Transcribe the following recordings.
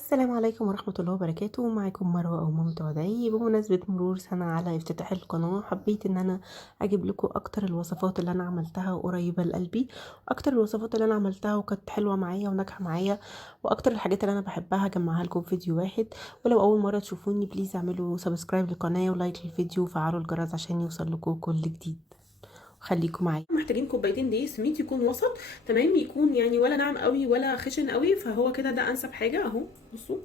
السلام عليكم ورحمة الله وبركاته. معاكم مروة أو مامة عدي. بمناسبة مرور سنة على افتتاح القناة، حبيت إن أنا أجيب لكم أكتر الوصفات اللي أنا عملتها وقريبة لقلبي، أكتر الوصفات اللي أنا عملتها وكانت حلوة معايا وناجحة معايا، وأكتر الحاجات اللي أنا بحبها أجمعها لكم في فيديو واحد. ولو أول مرة تشوفوني بليز اعملوا سبسكرايب للقناة ولايك للفيديو وفعلوا الجرس عشان يوصل لكم كل جديد. خليكم معايا. محتاجين كوبايتين دقيق سميد يكون وسط، تمام، يكون يعني ولا ناعم قوي ولا خشن قوي، فهو كده ده انسب حاجه اهو. بصوا.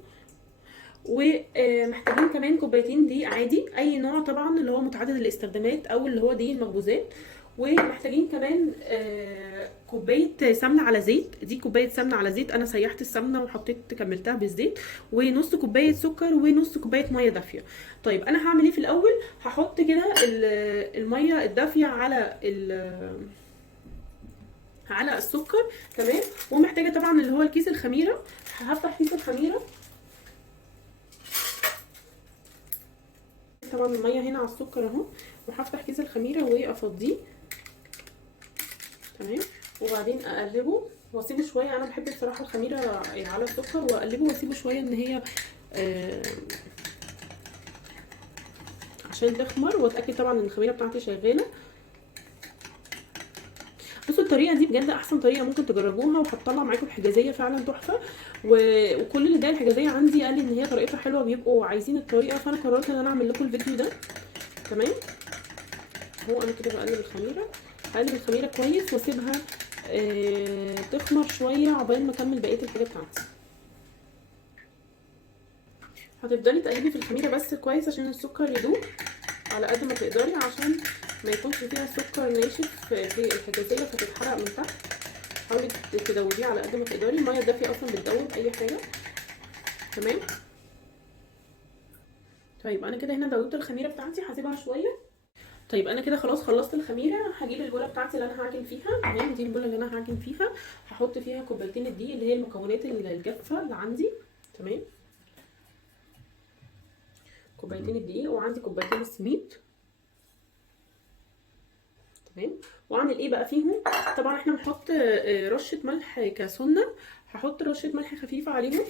ومحتاجين كمان كوبايتين دقيق عادي اي نوع طبعا، اللي هو متعدد الاستخدامات او اللي هو دقيق المخبوزات. ومحتاجين كمان كوبايه سمنه على زيت. دي كوبايه سمنه على زيت، انا سيحت السمنه وحطيت كملتها بالزيت. ونص كوبايه سكر ونص كوبايه ميه دافيه. طيب انا هعمل ايه في الاول؟ هحط كده الميه الدافيه على السكر، تمام. ومحتاجه طبعا اللي هو الكيس الخميره. هفتح كيس الخميره. طبعا الميه هنا على السكر اهو، وهفتح كيس الخميره وافضيه، تمام. وبعدين اقلبه واسيبه شويه. انا بحب بصراحه الخميره على السكر، واقلبه واسيبه شويه ان هي عشان تخمر، واتاكد طبعا ان الخميره بتاعتي شغاله. بصوا الطريقه دي بجد احسن طريقه ممكن تجربوها، وهتطلع معاكم الحجازيه فعلا تحفه. وكل اللي جاي الحجازيه عندي قال لي ان هي طريقتها حلوه، بيبقوا عايزين الطريقه، فانا قررت ان انا اعمل لكم الفيديو ده، تمام. اهو انا كده بقلب الخميره. هقلب الخميره كويس واسيبها تخمر شويه عقبال ما اكمل بقيه الحاجه بتاعتي. هتفضلي تقلبي في الخميره بس كويس عشان السكر يدوب على قد ما تقدري، عشان ما يكونش فيها سكر ناشف في الحجازيه فتتحرق من تحت. حاولي تدوبيه على قد ما تقدري. الميه الدافيه اصلا بتدوب اي حاجه، تمام. طيب انا كده هنا دوبت الخميره بتاعتي، هسيبها شويه. طيب انا كده خلاص خلصت الخميره. هجيب البوله بتاعتي اللي انا هعجن فيها، تمام. دي البوله اللي انا هعجن فيها. هحط فيها كوبايتين الدقيق اللي هي المكونات الجافه اللي عندي، تمام. كوبايتين الدقيق، وعندي كوبايتين السميد، تمام. واعمل ايه بقى فيهم؟ طبعا احنا بنحط رشه ملح كسنه. هحط رشه ملح خفيفه عليهم.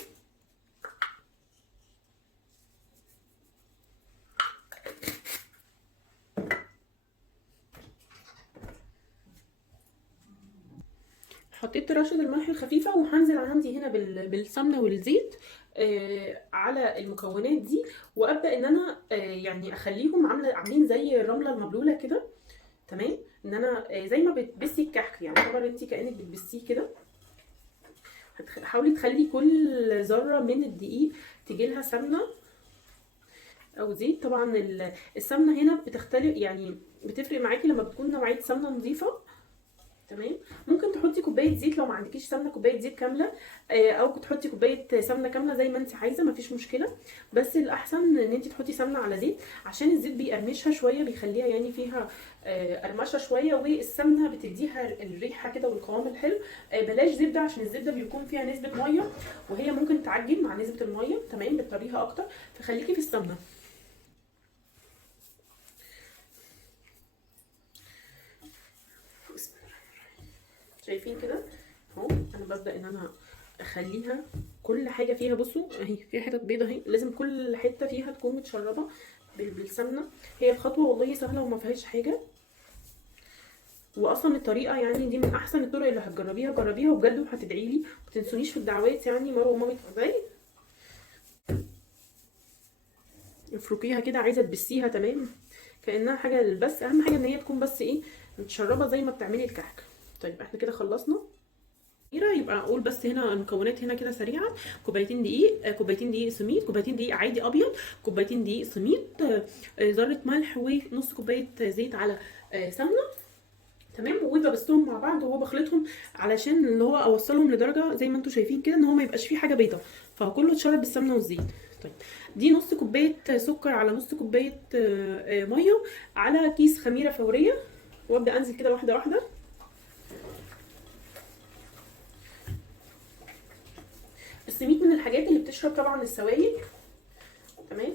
حطيت رشه الملح الخفيفه، وهنزل عندي هنا بالسمنه والزيت على المكونات دي. وابدا ان انا يعني اخليهم عاملين زي الرمله المبلوله كده، تمام. ان انا زي ما بتبسي الكحك، يعني طبعا انت كانك بتبسيه كده. حاولي تخلي كل ذره من الدقيق تجيلها سمنه او زيت. طبعا السمنه هنا بتختلف، يعني بتفرق معاكي لما بتكون نوعيه سمنه نظيفه، تمام. ممكن تحطي كوبايه زيت لو ما عندكيش سمنه، كوبايه زيت كامله، او تحطي كوبايه سمنه كامله زي ما انت عايزه، مفيش مشكله. بس الاحسن ان انت تحطي سمنه على زيت، عشان الزيت بيقرمشها شويه، بيخليها يعني فيها قرمشه شويه، والسمنه بتديها الريحه كده والقوام الحلو. بلاش زبده، عشان الزبده بيكون فيها نسبه ميه، وهي ممكن تعجن مع نسبه الميه، تمام، بتطريها اكتر. فخليكي في السمنه. شايفين كده اهو. انا ببدا ان انا اخليها كل حاجه فيها، بصوا اهي فيها حتت بيضه اهي، لازم كل حته فيها تكون متشربه بالسمنه. هي الخطوه والله سهله وما فيهاش حاجه، واصلا الطريقه يعني دي من احسن الطرق اللي هتجربيها. جربيها وبجد وهتدعي لي. ما تنسونيش في الدعوات، يعني مروه ومامة عباي. افركيها كده، عايزه تبسيها، تمام، كانها حاجه. بس اهم حاجه ان هي تكون بس ايه، متشربه زي ما بتعملي الكحك. طيب احنا كده خلصنا. يبقى اقول بس هنا المكونات هنا كده سريعا. كوبايتين دقيق، كوبايتين دقيق سميد، كوبايتين دقيق عادي ابيض، كوبايتين دقيق سميد، ذره ملح، ونص كوبايه زيت على سمنه، تمام. وببستهم مع بعض وبخلطهم علشان اللي هو اوصلهم لدرجه زي ما انتم شايفين كده، ان هو ما يبقاش فيه حاجه بيضه، فكله اتشرب بالسمنه والزيت. طيب دي نص كوبايه سكر على نص كوبايه ميه على كيس خميره فوريه. وابدا انزل كده واحده واحده. السميد من الحاجات اللي بتشرب طبعا السوائل، تمام.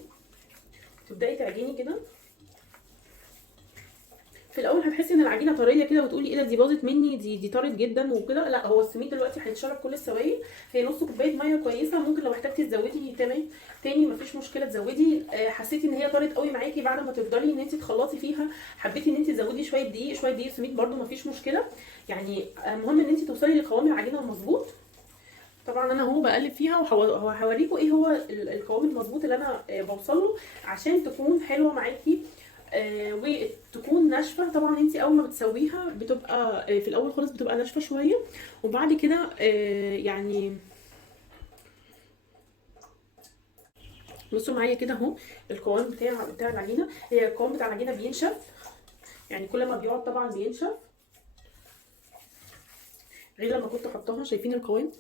تبداي تعجني كده في الاول هتحسي ان العجينه طريه كده وتقولي ايه ده دي باظت مني، دي طرت جدا وكده. لا، هو السميد دلوقتي هيتشرب كل السوائل. هي نص كوبايه ميه كويسه، ممكن لو احتجتي تزودي تمام تاني مفيش مشكله تزودي. حسيتي ان هي طرت قوي معاكي بعد ما تفضلي ان انت تخلصي فيها، حبيتي ان انت تزودي شويه دقيق، شويه دقيق سميد برده مفيش مشكله. يعني المهم ان انت توصلي لقوام العجينه المظبوط. طبعا انا هو بقلب فيها وهوريكم ايه هو القوام المظبوط اللي انا بوصل له عشان تكون حلوه معاكي وتكون ناشفه. طبعا انت اول ما بتسويها بتبقى في الاول خالص بتبقى ناشفه شويه، وبعد كده يعني بصوا معايا كده اهو القوام بتاع العجينه. هي القوام بتاع العجينه بينشف، يعني كل ما بيقعد طبعا بينشف غير لما كنت حطاها. شايفين القوام؟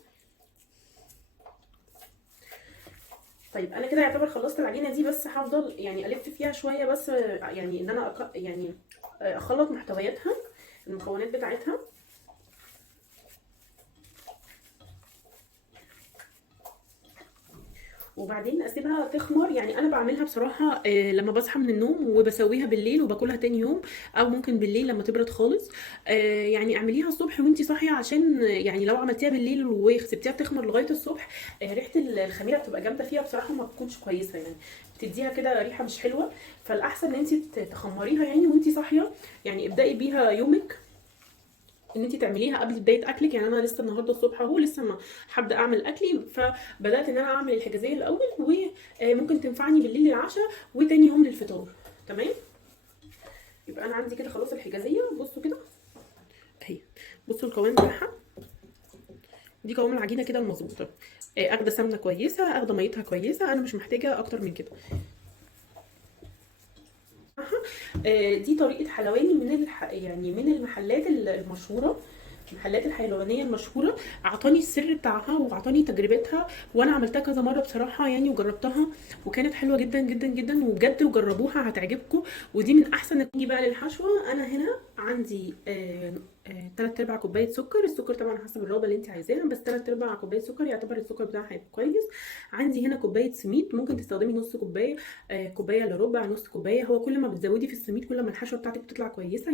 طيب انا كده يعتبر خلصت العجينه دي، بس هفضل يعني الف فيها شويه بس، يعني ان انا يعني اخلط محتوياتها المكونات بتاعتها. وبعدين اسيبها تخمر. يعني انا بعملها بصراحه لما بصحى من النوم وبسويها بالليل وباكلها تاني يوم، او ممكن بالليل لما تبرد خالص. يعني اعمليها الصبح وانتي صاحيه، عشان يعني لو عملتيها بالليل وسبتيها تخمر لغايه الصبح ريحه الخميره بتبقى جامده فيها بصراحه وما بتكونش كويسه، يعني بتديها كده ريحه مش حلوه. فالاحسن ان انتي تخمريها يعني وانتي صاحيه. يعني ابدأي بيها يومك ان انت تعمليها قبل بدايه اكلك. يعني انا لسه النهارده الصبح اهو لسه ما هبدا اعمل اكلي، فبدات ان انا اعمل الحجازيه الاول وممكن تنفعني بالليل للعشاء وتاني يوم للفطار. تمام، يبقى انا عندي كده خلاص الحجازيه. بصوا كده اهي، بصوا القوام بتاعها. دي قوام العجينه كده المظبوطه، اخده سمنه كويسه، اخده ميتها كويسه، انا مش محتاجه اكتر من كده. دي طريقه حلواني من يعني من المحلات المشهوره، المحلات الحلوانيه المشهوره. اعطاني السر بتاعها واعطاني تجربتها، وانا عملتها كذا مره بصراحه يعني وجربتها وكانت حلوه جدا جدا جدا وبجد، وجربوها هتعجبكم. ودي من احسن. نيجي بقى للحشوه. انا هنا عندي 3/4 كوبايه سكر. السكر طبعا حسب الرغبه اللي انت عايزاها، بس 3/4 كوبايه سكر يعتبر السكر بتاعها هيبقى كويس. عندي هنا كوبايه سميد، ممكن تستخدمي نص كوبايه، كوبايه الا ربع، نص كوبايه. هو كل ما بتزودي في السميد كل ما الحشوه بتاعتك بتطلع كويسه،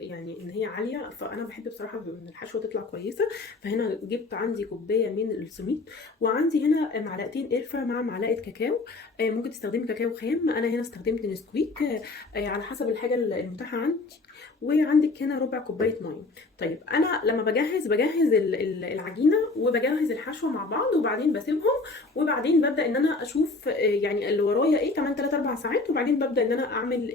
يعني ان هي عاليه. فانا بحب بصراحه ان الحشوه تطلع كويسه. فهنا جبت عندي كوبايه من السميد، وعندي هنا معلقتين قرفه مع معلقه كاكاو. ممكن تستخدمي كاكاو خام، انا هنا استخدمت نسكويك على حسب الحاجه المتاحه عندي. وعندك هنا ربع كوبايه ميه. طيب انا لما بجهز العجينه وبجهز الحشوه مع بعض وبعدين بسيبهم، وبعدين ببدا ان انا اشوف يعني اللي ورايا ايه كمان 3 4 ساعات، وبعدين ببدا ان انا اعمل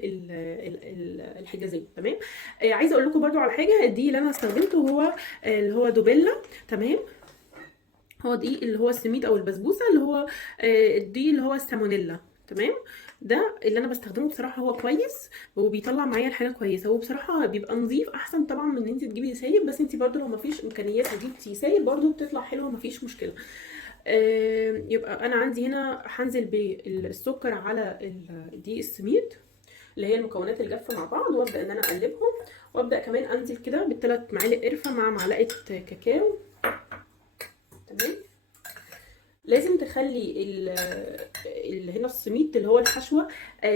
الحجازيه. تمام. عايزه اقول لكم برده على حاجه. دي اللي انا استخدمته هو اللي هو دوبيلا. تمام، هو دي اللي هو السميد او البسبوسه اللي هو دي اللي هو السالمونيلا. تمام، ده اللي انا بستخدمه بصراحه. هو كويس وبيطلع معايا الحاجه كويسه، وبصراحه بيبقى نظيف احسن طبعا من ان انت تجيبي سايب. بس انت برده لو مفيش امكانيات وجبتي سايب برده بتطلع حلوه مفيش مشكله. يبقى انا عندي هنا هنزل بالسكر على دي السميد اللي هي المكونات الجافه مع بعض، وابدا ان انا اقلبهم، وابدا كمان انزل كده بالثلاث معالق قرفه مع معلقه كاكاو. تمام، لازم تخلي هنا السميد اللي هو الحشوه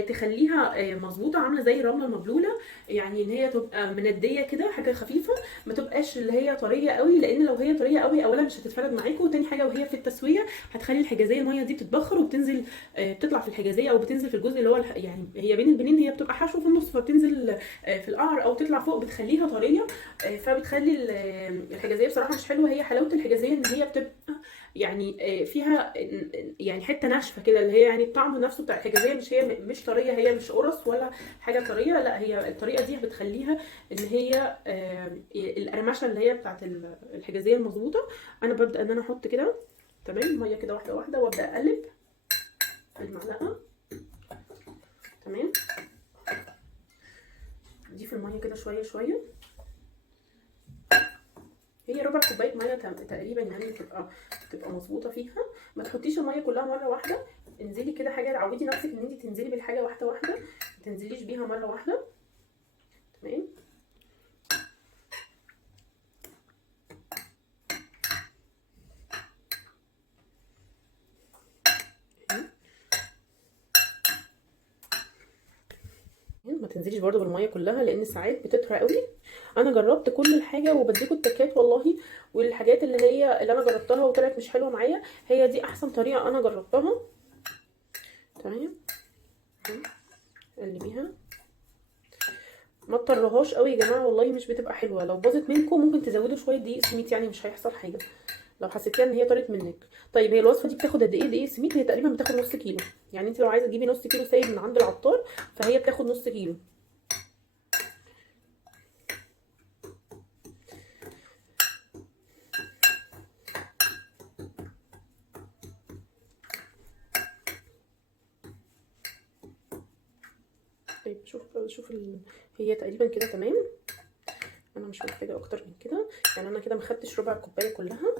تخليها مظبوطه عامله زي الرمله المبلوله. يعني ان هي تبقى منديه كده، حاجه خفيفه، ما تبقاش اللي هي طريه قوي، لان لو هي طريه قوي اولا مش هتتفرد معاكم، وتاني حاجه وهي في التسويه هتخلي الحجازيه الميه دي بتتبخر وبتنزل بتطلع في الحجازيه او بتنزل في الجزء اللي هو يعني هي بين البنين، هي بتبقى حشو في النص فبتنزل في القعر او تطلع فوق بتخليها طريه. فبتخلي الحجازيه بصراحه مش حلوه. هي حلاوه الحجازيه ان هي بتبقى يعني فيها يعني حته ناشفه كده، اللي هي يعني الطعم نفسه بتاع الحجازيه مش طريه، هي مش قرص ولا حاجه طريه. لا، هي الطريقه دي بتخليها ان هي القرمشه اللي هي بتاعت الحجازيه المظبوطه. انا ببدا ان انا احط كده تمام ميه كده واحده واحده، وابدا اقلب بالمعلقه. تمام، دي في الميه كده شويه شويه. هي ربع كوبايه ميه تقريبا يعني تبقى مظبوطه فيها. ما تحطيش الميه كلها مره واحده، انزلي كده حاجه، عودي نفسك ان انت تنزلي بالحاجه واحده واحده، ما تنزليش بيها مره واحده. تمام، تنزليش برده بالميه كلها لان ساعات بتطرى قوي. انا جربت كل الحاجه وبديكوا التكات والله، والحاجات اللي انا جربتها وطلعت مش حلوه معايا هي دي احسن طريقه انا جربتها. تمام، قلبيها، ما تطرهاش قوي يا جماعه والله مش بتبقى حلوه. لو باظت منكم ممكن تزودوا شويه دقيق سميد، يعني مش هيحصل حاجه لو حسيتيها ان هي طارت منك. طيب هي الوصفه دي بتاخد قد ايه دقيق سميد؟ هي تقريبا بتاخد نص كيلو، يعني انت لو عايزه تجيبي نص كيلو سايب من عند العطار فهي بتاخد نص كيلو. طيب شوف هي تقريبا كده تمام. انا مش محتاجه اكتر من كده، يعني انا كده ما خدتش ربع الكوبايه كلها.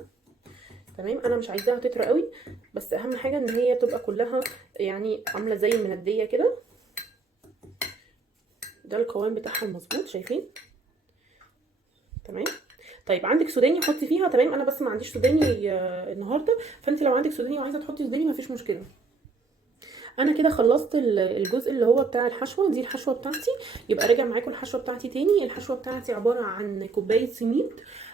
تمام، انا مش عايزاها تطرى قوي، بس اهم حاجه ان هي تبقى كلها يعني عامله زي المنديه كده. ده القوام بتاعها المظبوط، شايفين؟ تمام. طيب عندك سوداني حطي فيها، تمام. انا بس ما عنديش سوداني النهارده، فانت لو عندك سوداني وعايزه تحطي سوداني مفيش مشكله. انا كده خلصت الجزء اللي هو بتاع الحشوه دي، الحشوه بتاعتي. يبقى راجع معاكم الحشوه بتاعتي تاني. الحشوه بتاعتي عباره عن كوبايه سميد،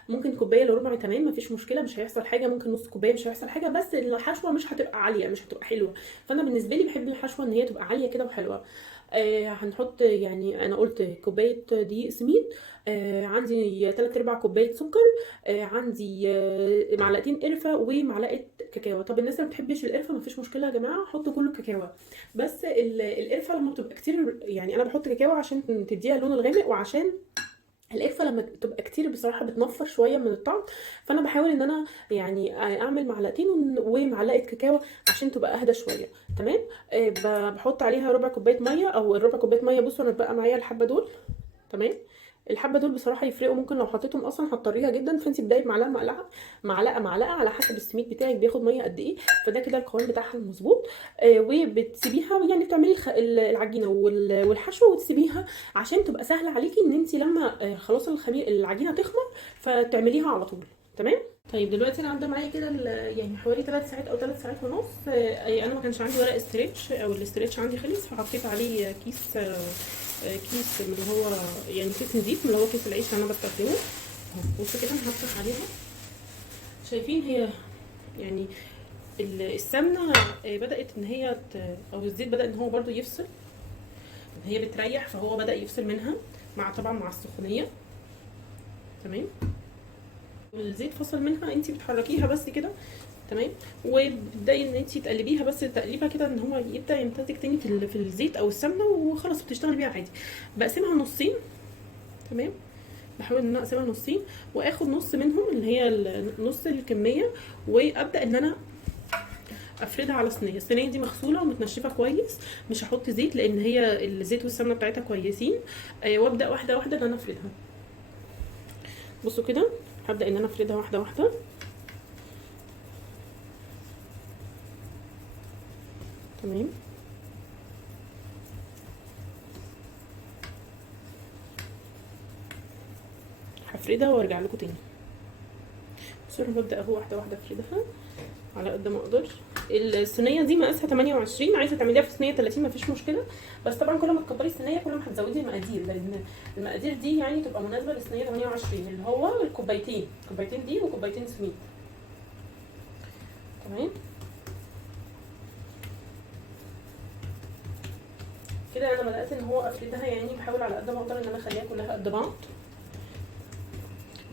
ممكن كوبايه الا ربع، تمام مفيش مشكله مش هيحصل حاجه، ممكن نص كوبايه مش هيحصل حاجه، بس الحشوه مش هتبقى عاليه مش هتبقى حلوه. فانا بالنسبه لي بحب الحشوه ان هي تبقى عاليه كده وحلوه. هنحط يعني انا قلت كوبايه دقيق سميد، عندي 3/4 كوبايه سكر، عندي معلقتين قرفه ومعلقه كاكاو. طب الناس اللي ما بتحبش القرفه مفيش مشكله يا جماعه، حطوا كله كاكاو، بس القرفه لما بتبقى كتير، يعني انا بحط كاكاو عشان تديها اللون الغامق، وعشان القرفه لما تبقى كتير بصراحه بتنفر شويه من الطعم. فانا بحاول ان انا يعني اعمل معلقتين ومعلقه كاكاو عشان تبقى اهدى شويه. تمام. بحط عليها ربع كوبايه ميه، او الربع كوبايه ميه. بصوا انا بقى معايا الحبه دول، تمام. الحبه دول بصراحه يفرقوا، ممكن لو حطيتهم اصلا هتطريها جدا، فانت بدايه معلقه معلقه على حسب السميد بتاعك بياخد ميه قد ايه. فده كده القوام بتاعها المظبوط. وبتسيبيها يعني بتعملي العجينه والحشو وتسيبيها عشان تبقى سهله عليكي ان انت لما خلاص العجينه تخمر فتعمليها على طول. تمام. طيب دلوقتي انا عدى معايا كده يعني حوالي 3 ساعات او 3 ساعات ونص. انا ما كانش عندي ورق استريتش، او الاستريتش عندي خلص، فحطيت عليه كيس من اللي هو يعني كيس نضيف من اللي هو كيس العيش اللي انا بستخدمه. بصوا كده هفتح عليها، شايفين هي يعني السمنه بدات ان هي او الزيت بدا ان هو برده يفصل، ان هي بتريح، فهو بدا يفصل منها طبعا مع السخونيه. تمام، الزيت فصل منها، انت بتحركيها بس كده. تمام، وبتبداي ان انت تقلبيها بس تقليبها كده ان هو يبدا يمتزج تاني في الزيت او السمنه، وخلاص بتشتغلي بيها عادي. بقسمها نصين، تمام. بحاول ان انا اقسمها نصين واخد نص منهم اللي هي نص الكميه، وابدا ان انا افردها على صينيه. الصينيه دي مغسوله ومتنشفه كويس، مش هحط زيت لان هي الزيت والسمنه بتاعتها كويسين. وابدا واحده واحده ان انا افردها. بصوا كده هبدا ان انا افردها واحده واحده. تمام، هفردها وارجع لكم تاني. بصوا انا ببدا اهو واحده واحده افردها على قد ما اقدر. الصينيه دي مقاسها 28، عايزه تعمليها في صينيه 30 مفيش مشكله، بس طبعا كل ما تكبري الصينيه كل ما هتزودي المقادير، لان المقادير دي يعني تبقى مناسبه للصينيه 28 اللي هو الكوبايتين دي وكوبايتين سميد. تمام كده انا بدات ان هو افردها، يعني بحاول على قد ما اقدر ان انا اخليها كلها قد بعض.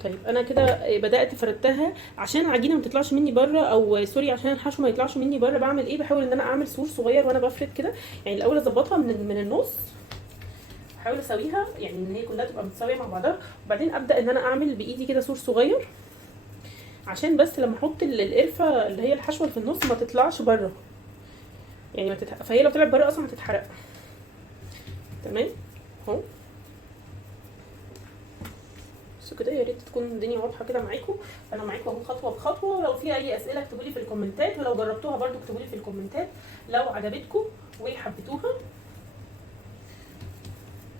طيب انا كده بدات فردتها عشان العجينه ما تطلعش مني بره، او سوري عشان الحشو ما يطلعش مني بره. بعمل ايه؟ بحاول ان انا اعمل سور صغير وانا بفرد كده، يعني الاول اظبطها من النص، بحاول اسويها يعني ان هي كلها تبقى متساويه مع بعضها، وبعدين ابدا ان انا اعمل بايدي كده سور صغير عشان بس لما احط القرفه اللي هي الحشوه اللي في النص ما تطلعش بره، يعني فهي لو طلعت بره اصلا هتتحرق. تمام اهو. بس كده يا ريت تكون الدنيا واضحه كده معاكم. انا معاكم اهو خطوه بخطوه، ولو في اي اسئله اكتبوا لي في الكومنتات، ولو جربتوها برده اكتبوا لي في الكومنتات لو عجبتكم وحبيتوها.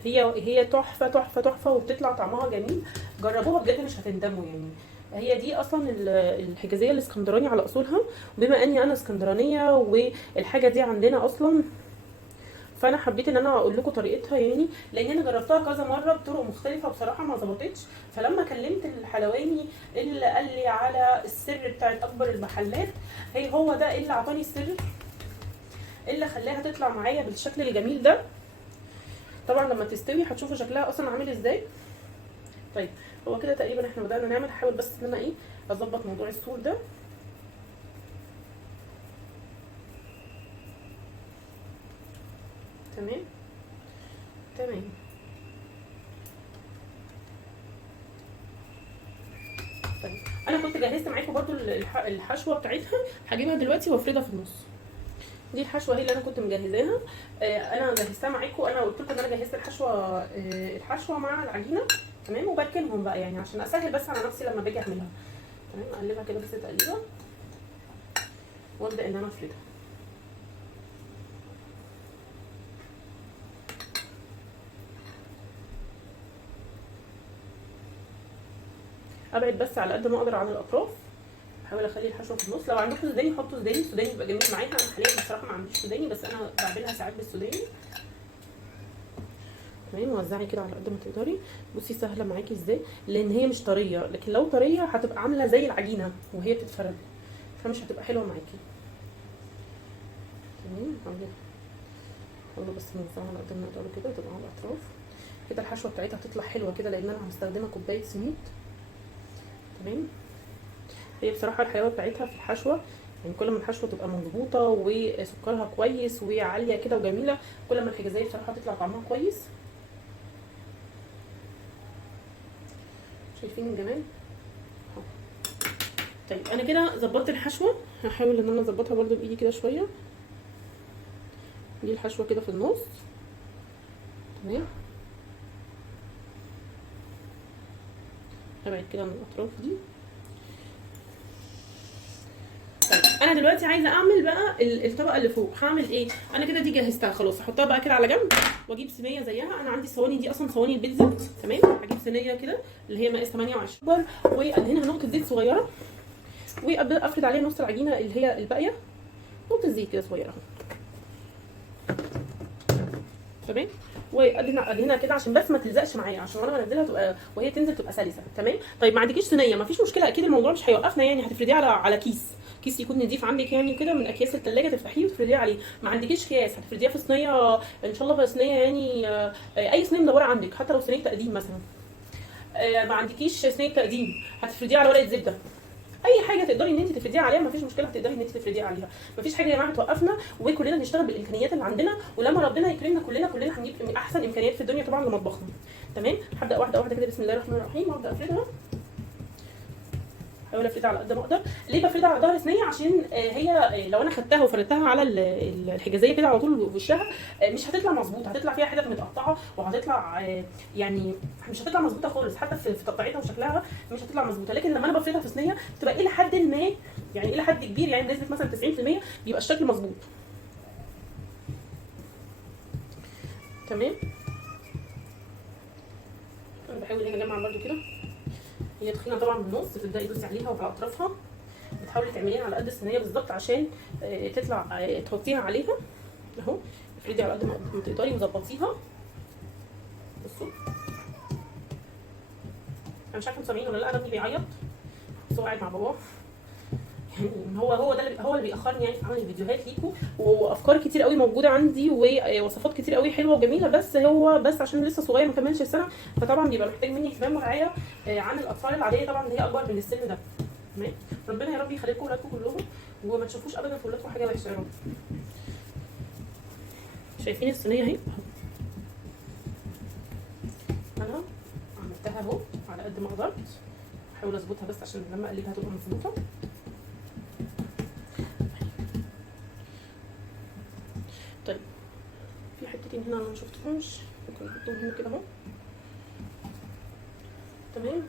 هي تحفه تحفه تحفه، وبتطلع طعمها جميل، جربوها بجد مش هتندموا. يعني هي دي اصلا الحجازيه الاسكندراني على اصولها، وبما اني انا اسكندرانيه والحاجه دي عندنا اصلا فانا حبيت ان انا اقول لكم طريقتها يعني، لان انا جربتها كذا مره بطرق مختلفه بصراحه ما ظبطتش. فلما كلمت الحلواني اللي قال لي على السر بتاعت اكبر المحلات، هو ده اللي اعطاني السر اللي خلاها تطلع معايا بالشكل الجميل ده. طبعا لما تستوي هتشوفوا شكلها اصلا عامل ازاي. طيب هو كده تقريبا احنا بدأنا نعمل. هحاول بس ان انا ايه اظبط موضوع السور ده. تمام تمام. طيب انا كنت جهزت معاكم برضو الحشوه بتاعتها، هجيبها دلوقتي وافردها في النص. دي الحشوه هي اللي انا كنت مجهزاها. انا جهزتها معاكم. انا قلت لكم ان انا جهزت الحشوه مع العجينه. تمام. وبركنهم بقى يعني عشان اسهل بس على نفسي لما باجي اعملها. تمام. اقلبها كده بس تقليبه وابدا ان انا افردها. ابعد بس على قد ما اقدر عن الاطراف. احاول اخلي الحشوه في النص. لو عندكم سوداني حطوا سوداني، السوداني بيبقى جميل معاها. انا حاليا بصراحه ما عنديش سوداني، بس انا بعملها ساعات بالسوداني. تمام. وزعي كده على قد ما تقدري. بصي سهله معاكي ازاي، لان هي مش طريه، لكن لو طريه هتبقى عامله زي العجينه وهي بتتفرد، فمش هتبقى حلوه معاكي. تمام. حاولوا بس نوزعها على قد ما نقدر كده تبقى على الاطراف كده. الحشوه بتاعتها هتطلع حلوه كده لان انا هستخدمها كوبايه سميد. تمام. هي بصراحه الحلاوه بتاعتها في الحشوه، يعني كل ما الحشوه تبقى مظبوطه وسكرها كويس وعاليه كده وجميله، كل ما الحجازيه بصراحه تطلع طعمها كويس. شايفين الجمال؟ طيب انا كده ظبطت الحشوه. هحاول ان انا اظبطها برده بايدي كده شويه. دي الحشوه كده في النص. تمام. ابعد كده من الاطراف دي. انا دلوقتي عايزه اعمل بقى الطبقه اللي فوق. هعمل ايه؟ انا كده دي جهزتها خلاص. هحطها بقى كده على جنب واجيب صينيه زيها. انا عندي الصواني دي اصلا صواني البيتزا. تمام. هجيب صينيه كده اللي هي مقاس 28 وادهنها نقطه زيت صغيره، وابدا افرد عليها نص العجينه اللي هي الباقيه، نقطه زيت كده صغيره اهو. تمام. وادهنها كده عشان بس ما تلزقش معايا، عشان وانا بنزلها تبقى وهي تنزل تبقى سلسه. تمام. طيب ما عندكيش صينيه مفيش مشكله، اكيد الموضوع مش هيوقفنا يعني. هتفرديه على كيس يكون نضيف عندك يعني كده من اكياس الثلاجه، تفتحيه وتفرديه عليه. ما عندكيش اكياس هتفرديها في صينيه ان شاء الله، في صينيه يعني اي صينيه مدوره عندك، حتى لو صينيه تقديم مثلا. ما عندكيش صينيه تقديم هتفرديها على ورقه زبده. اي حاجه تقدري ان انت تفرديها عليها مفيش مشكله، هتقدري ان انت تفرديها عليها. مفيش حاجه يا جماعه توقفنا، وكلنا نشتغل بالامكانيات اللي عندنا. ولما ربنا يكرمنا كلنا هنجيب احسن امكانيات في الدنيا طبعا لمطبخنا. تمام. هبدا واحده واحده كده. بسم الله الرحمن الرحيم. وابدا افردها. احاول افردها على قد ما اقدر. ليه بفردها على ظهر صينيه؟ عشان هي لو انا خدتها وفردتها على الحجازيه كده على طول وشها مش هتطلع مظبوط، هتطلع فيها حتت متقطعه، وهتطلع يعني مش هتطلع مظبوطه خالص، حتى في تقطيعتها وشكلها مش هتطلع مظبوطه. لكن لما انا بفردها في صينيه بتبقى الى حد ما، يعني الى حد كبير، يعني بنسبه مثلا 90% بيبقى الشكل مظبوط. تمام. انا بحاول هنا اجمع برده كده. هي تخينه طبعا من النص، تبداي تدوسي عليها وعلى اطرافها، بتحاولي تعمليها على قد الصينيه بالظبط عشان تطلع تحطيها عليها اهو. افردي على قد ما تقدري وظبطيها. بصوا انا مش عارفه انتوا سامعين ولا لا، انا ابني بيعيط بس هو قاعد مع باباه. يعني هو ده اللي بيأخرني يعني في عمل الفيديوهات ليكوا. وافكار كتير قوي موجوده عندي ووصفات كتير قوي حلوه وجميله، بس عشان لسه صغير ما كملش السنه، فطبعا بيبقى محتاج مني اهتمام ورعايه عن الاطفال العاديه طبعا اللي هي اكبر من السن ده. تمام. ربنا يا رب يخليكم ولادكم كلهم، وما تشوفوش ابدا في ولادكم حاجه وحشه يا رب. شايفين الصينيه اهي؟ انا عملتها اهو على قد ما قدرت. احاول اظبطها بس عشان لما اقلبها تبقى مظبوطه. طيب في حتتين هنا انا ما شفتهمش، ممكن نحطهم هنا كده اهو. تمام.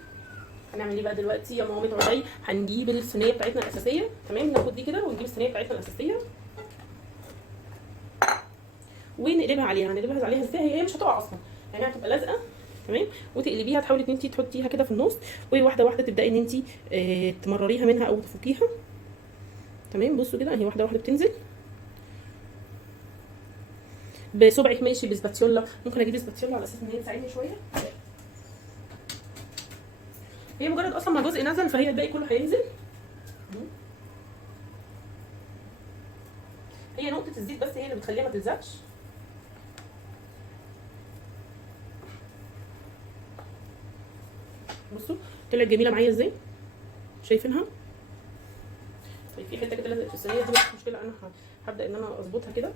هنعمل ايه بقى دلوقتي يا مامة عدي؟ هنجيب الصينيه بتاعتنا الاساسيه. تمام. ناخد دي كده ونجيب الصينيه بتاعتنا الاساسيه ونقلبها عليها. هنقلبها عليها ازاي؟ هي مش هتقع اصلا، يعني هتبقى لازقه. تمام. وتقلبيها، تحاولي ان انت تحطيها كده في النص، وواحده واحده تبداي ان انت تمرريها منها او تفكيها. تمام. بصوا كده اهي واحده واحده بتنزل. بصبعك ماشي، بسباتيولا، ممكن اجيب سباتيولا على اساس ان هي تساعدني شويه. هي مجرد اصلا ما جزء نزل فهي الباقي كله هينزل. هي نقطه الزيت بس هي اللي بتخليها ما تلزقش. بصوا طلعت جميله معايا ازاي، شايفينها؟ طيب في حته كده لازقه في الصينيه دي مش مشكله، انا هبدا ان انا اظبطها كده.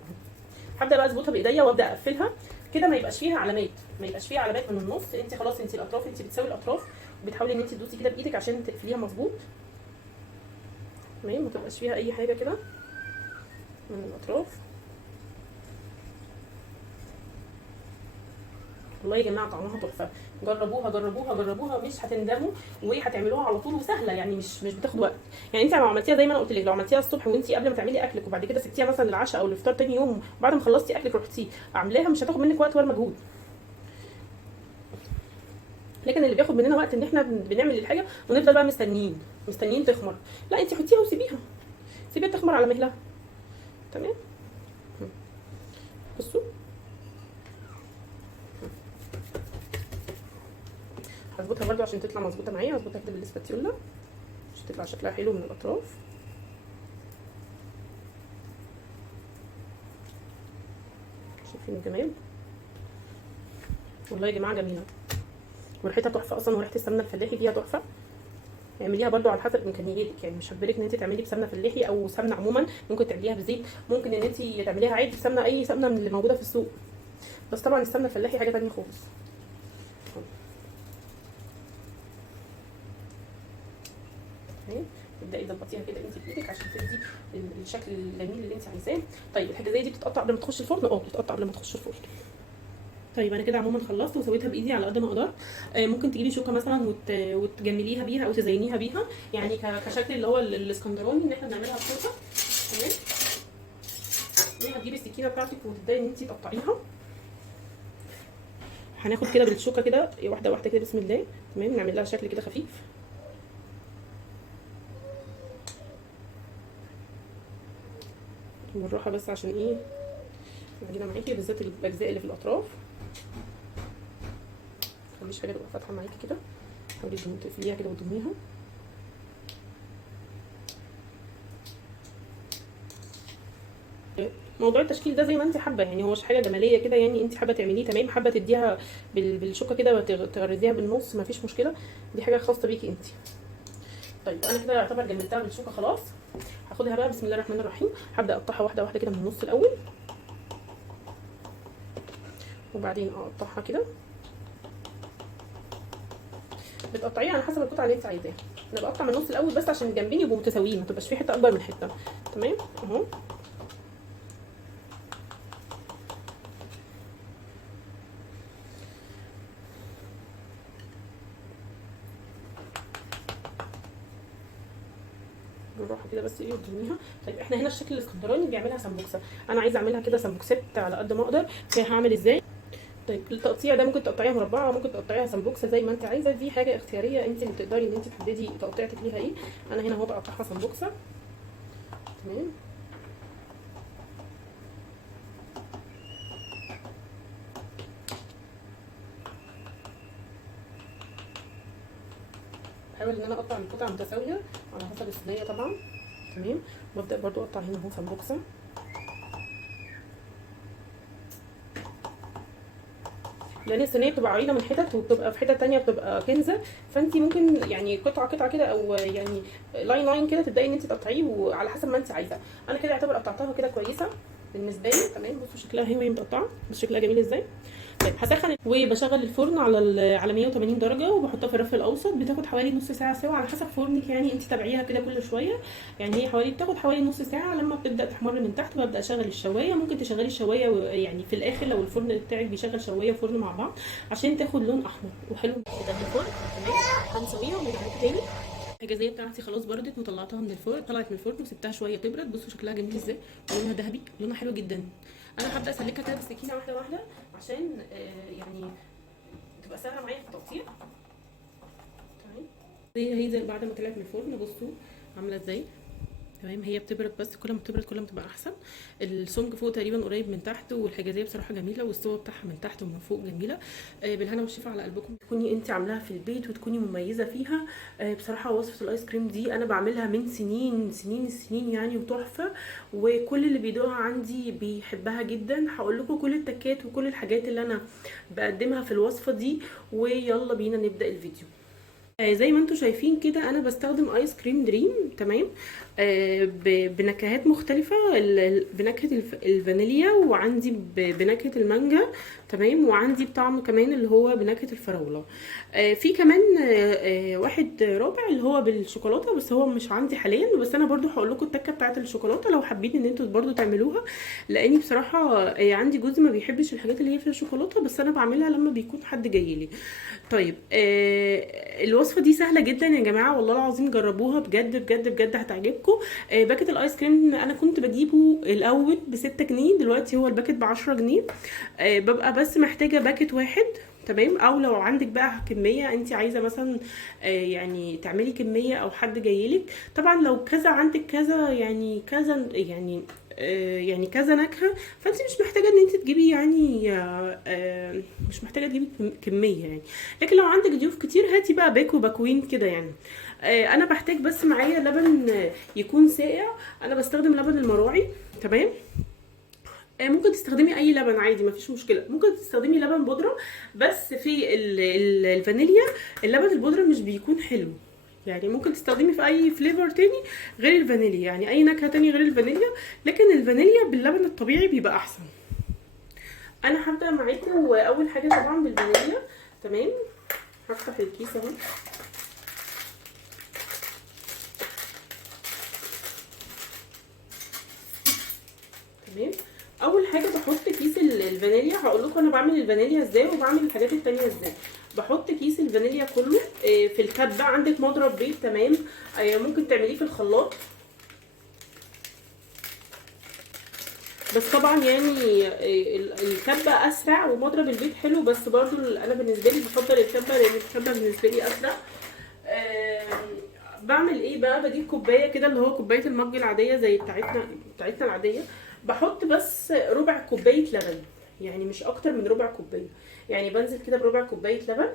هبدا بقى اظبطها بايديا وابدا اقفلها كده، ما يبقاش فيها علامات، ما يبقاش فيها علامات من النص. انت خلاص انت الاطراف، انت بتساوي الاطراف وبتحاولي ان انت تدوسي كده بايدك عشان تقفليها مظبوط. تمام، ما تبقاش فيها اي حاجه كده من الاطراف. والله يا جماعه طعمها تحفه، جربوها جربوها جربوها، مش هتندموا، وهتعملوها على طول وسهله يعني، مش بتاخد وقت. يعني انت لو عملتيها زي ما انا قلت لك، لو عملتيها الصبح وانت قبل ما تعملي اكلك، وبعد كده سبتيها مثلا العشاء او الافطار تاني يوم، بعد ما خلصتي اكلك رحتي عاملاها، مش هتاخد منك وقت ولا مجهود. لكن اللي بياخد مننا وقت ان احنا بنعمل الحاجه ونفضل بقى مستنيين تخمر. لا انت حطيها وسيبيها، سيبيها تخمر على مهلها. تمام. بصوا هظبطها برده عشان تطلع مظبوطه معايا، هظبطها كده بالاسباتيولا عشان تطلع شكلها حلو من الاطراف. شايفين الجمال؟ والله يا جماعه جميله وريحتها تحفه اصلا، وريحه السمنه الفلاحي فيها تحفه. اعمليها برده على حسب امكانياتك، يعني مش هجبرك ان انت تعملي بسمنه فلاحي او سمنه عموما، ممكن تعمليها بزيت، ممكن ان انت تعمليها عادي بسمنه، اي سمنه من اللي موجوده في السوق، بس طبعا السمنه الفلاحي حاجه ثانيه خالص. تبداي تظبطيها كده انت بايدك عشان تدي الشكل الجميل اللي انت عايزاه. طيب الحاجه زي دي بتتقطع قبل ما تخش الفرن؟ بتتقطع قبل ما تخش الفرن. طيب انا كده عموما خلصت وسويتها بايدي على قد ما اقدر. ممكن تجيبي شوكه مثلا وتجمليها بيها او تزينيها بيها، يعني كشكل اللي هو الاسكندراني ان احنا بنعملها بشوكه. تمام. هتجيبي السكينه بتاعتك وتبداي ان انت تقطعيها. هناخد كده بالشوكه كده واحده واحده كده بسم الله. تمام، نعمل لها شكل كده خفيف بالراحه بس عشان ايه العجينه معاكي، بالذات الاجزاء اللي في الاطراف. متخليش حاجه تبقى فاتحه معاكي كده، حاولي تقفليها كده وتضميها. موضوع التشكيل ده زي ما انت حابه، يعني هو مش حاجه جماليه كده، يعني انت حابه تعمليه تمام، حابه تديها بالشوكه كده وتغرزيها بالنص مفيش مشكله، دي حاجه خاصه بيكي انت. طيب انا كده يعتبر جملتها بالشوكه خلاص. هاخدها بقى بسم الله الرحمن الرحيم، هبدا اقطعها واحده واحده كده من النص الاول، وبعدين اقطعها كده. بتقطعيها على حسب القطعه اللي انت عايزاها. انا بقطع من النص الاول بس عشان الجنبين يبقوا متساويين، ما تبقاش في حته اكبر من حته. تمام اهو. بالراحه كده بس ايه وتدهنيها. طيب احنا هنا الشكل الاسكندراني بيعملها سمبوكسه، انا عايزه اعملها كده سمبوكسات على قد ما اقدر. هعمل ازاي؟ طيب التقطيع ده ممكن تقطعيها مربعه، ممكن تقطعيها سمبوكسه زي ما انت عايزه، دي حاجه اختياريه انت اللي تقدري ان انت تحددي تقطيعتك ليها ايه. انا هنا اهو بقطعها سمبوكسه. تمام. بحاول ان انا اقطع القطع متساويه على حسب الصينيه طبعا. تمام. وابدا برضو اقطع هنا اهو سمبوكسه. لان الصينيه بتبقى عريضه من حتت وبتبقى في حتت تانية بتبقى كنزه، فانت ممكن يعني قطعه قطعه كده او يعني لاين كده تبداي ان انت تقطعيه وعلى حسب ما انت عايزه. انا كده اعتبر قطعتها كده كويسه بالنسبه لي. تمام. بصوا شكلها اهي وهي متقطعه، بس شكلها جميل ازاي. طيب هسخن وبشغل الفرن على 180 درجه وبحطها في الرف الاوسط، بتاخد حوالي نص ساعه سوا على حسب فرنك، يعني انت تابعيها كده كل شويه. يعني هي بتاخد حوالي نص ساعه. لما بتبدا تحمر من تحت ببدا اشغل الشوايه. ممكن تشغلي الشوايه يعني في الاخر لو الفرن بتاعك بيشغل شوايه وفرن مع بعض عشان تاخد لون احمر وحلو كده في الفرن. تمام. هنسويها ونرجع تاني. الحجازيه بتاعتي خلاص بردت وطلعتها من الفرن، طلعت من الفرن وسبتها شويه تبرد. بصوا شكلها جميل ازاي، لونها ذهبي، لونها حلو جدا. انا هبدا اسلكها كده بالسكينه واحده واحده عشان يعني تبقى سهله معايا في التقطيع. تمام. هي زي بعد ما طلعت من الفرن بصوا عامله ازاي. تمام. هي بتبرد، بس كل ما بتبرد كل ما تبقى احسن. السمك فوق تقريبا قريب من تحت، والحجازيه بصراحه جميله، والسوا بتاعها من تحت ومن فوق جميله. بالهنا والشفا على قلبكم، تكوني انت عاملاها في البيت وتكوني مميزه فيها. بصراحه وصفه الايس كريم دي انا بعملها من سنين سنين السنين يعني، وتحفه، وكل اللي بيدوقها عندي بيحبها جدا. هقول لكم كل التكات وكل الحاجات اللي انا بقدمها في الوصفه دي، ويلا بينا نبدا الفيديو. زي ما انتم شايفين كده انا بستخدم ايس كريم دريم. تمام. بنكهات مختلفة، بنكهة الفانيليا، وعندي بنكهة المانجا. تمام. وعندي بطعم كمان اللي هو بنكهة الفراولة. في كمان واحد رابع اللي هو بالشوكولاتة، بس هو مش عندي حاليا. بس انا برضو هقول لكم التكة بتاعت الشوكولاتة لو حابين ان انتوا برضو تعملوها، لاني بصراحة عندي جوزي ما بيحبش الحاجات اللي هي فيها شوكولاتة، بس انا بعملها لما بيكون حد جاي لي. طيب الوصفه دي سهله جدا يا جماعه، والله العظيم جربوها بجد بجد بجد هتعجبكم. باكت الايس كريم انا كنت بجيبه الاول ب6 جنيه، دلوقتي هو الباكت ب10 جنيه. ببقى بس محتاجه باكت واحد. تمام. او لو عندك بقى كميه انت عايزه مثلا يعني تعملي كميه او حد جايلك، طبعا لو كذا عندك كذا يعني كذا يعني كذا نكهه، فانت مش محتاجه ان انت تجيبي يعني مش محتاجه تجيبي كميه يعني. لكن لو عندك ضيوف كتير هاتي بقى باكو باكوين كده يعني. انا بحتاج بس معايا لبن يكون ساقع. انا بستخدم لبن المراعي. تمام. ممكن تستخدمي اي لبن عادي مفيش مشكله، ممكن تستخدمي لبن بودره، بس في الفانيليا اللبن البودره مش بيكون حلو يعني. ممكن تستخدمي في اي فليفر تاني غير الفانيليا، يعني اي نكهه تاني غير الفانيليا، لكن الفانيليا باللبن الطبيعي بيبقى احسن. انا هبدا معاكم اول حاجه طبعا بالفانيليا. تمام. هفتح الكيس اهو. تمام. اول حاجه بحط كيس الفانيليا. هقول لكم انا بعمل الفانيليا ازاي وبعمل الحاجات التانية ازاي. بحط كيس الفانيليا كله في الكبه. عندك مضرب بيض تمام، ممكن تعمليه في الخلاط، بس طبعا يعني الكبه اسرع، ومضرب البيض حلو، بس برضو انا بالنسبه لي بفضل الكبه، لان الكبه بالنسبه لي اسرع. بعمل ايه بقى؟ بجيب كوبايه كده اللي هو كوبايه المج العاديه زي بتاعتنا العاديه. بحط بس ربع كوبايه لبن، يعني مش اكتر من ربع كوبايه. يعني بنزل كده بربع كوبايه لبن.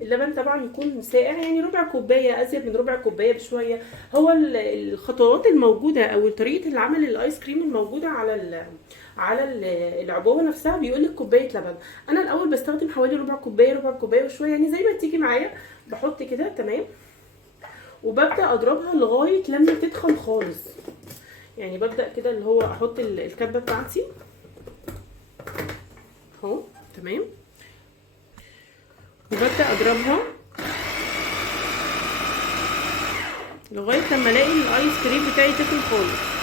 اللبن طبعا يكون ساقع، يعني ربع كوبايه، ازيد من ربع كوبايه بشويه. هو الخطوات الموجوده او طريقه العمل الايس كريم الموجوده على العبوه نفسها بيقول لك كوبايه لبن. انا الاول بستخدم حوالي ربع كوبايه، ربع كوبايه وشويه، يعني زي ما تيجي معايا. بحط كده. تمام. وببدا اضربها لغايه لما تدخل خالص، يعني ببدا كده اللي هو احط الكبه بتاعتي اهو. تمام. وببدا اضربها لغايه لما الاقي الايس كريم بتاعي تاكل خالص.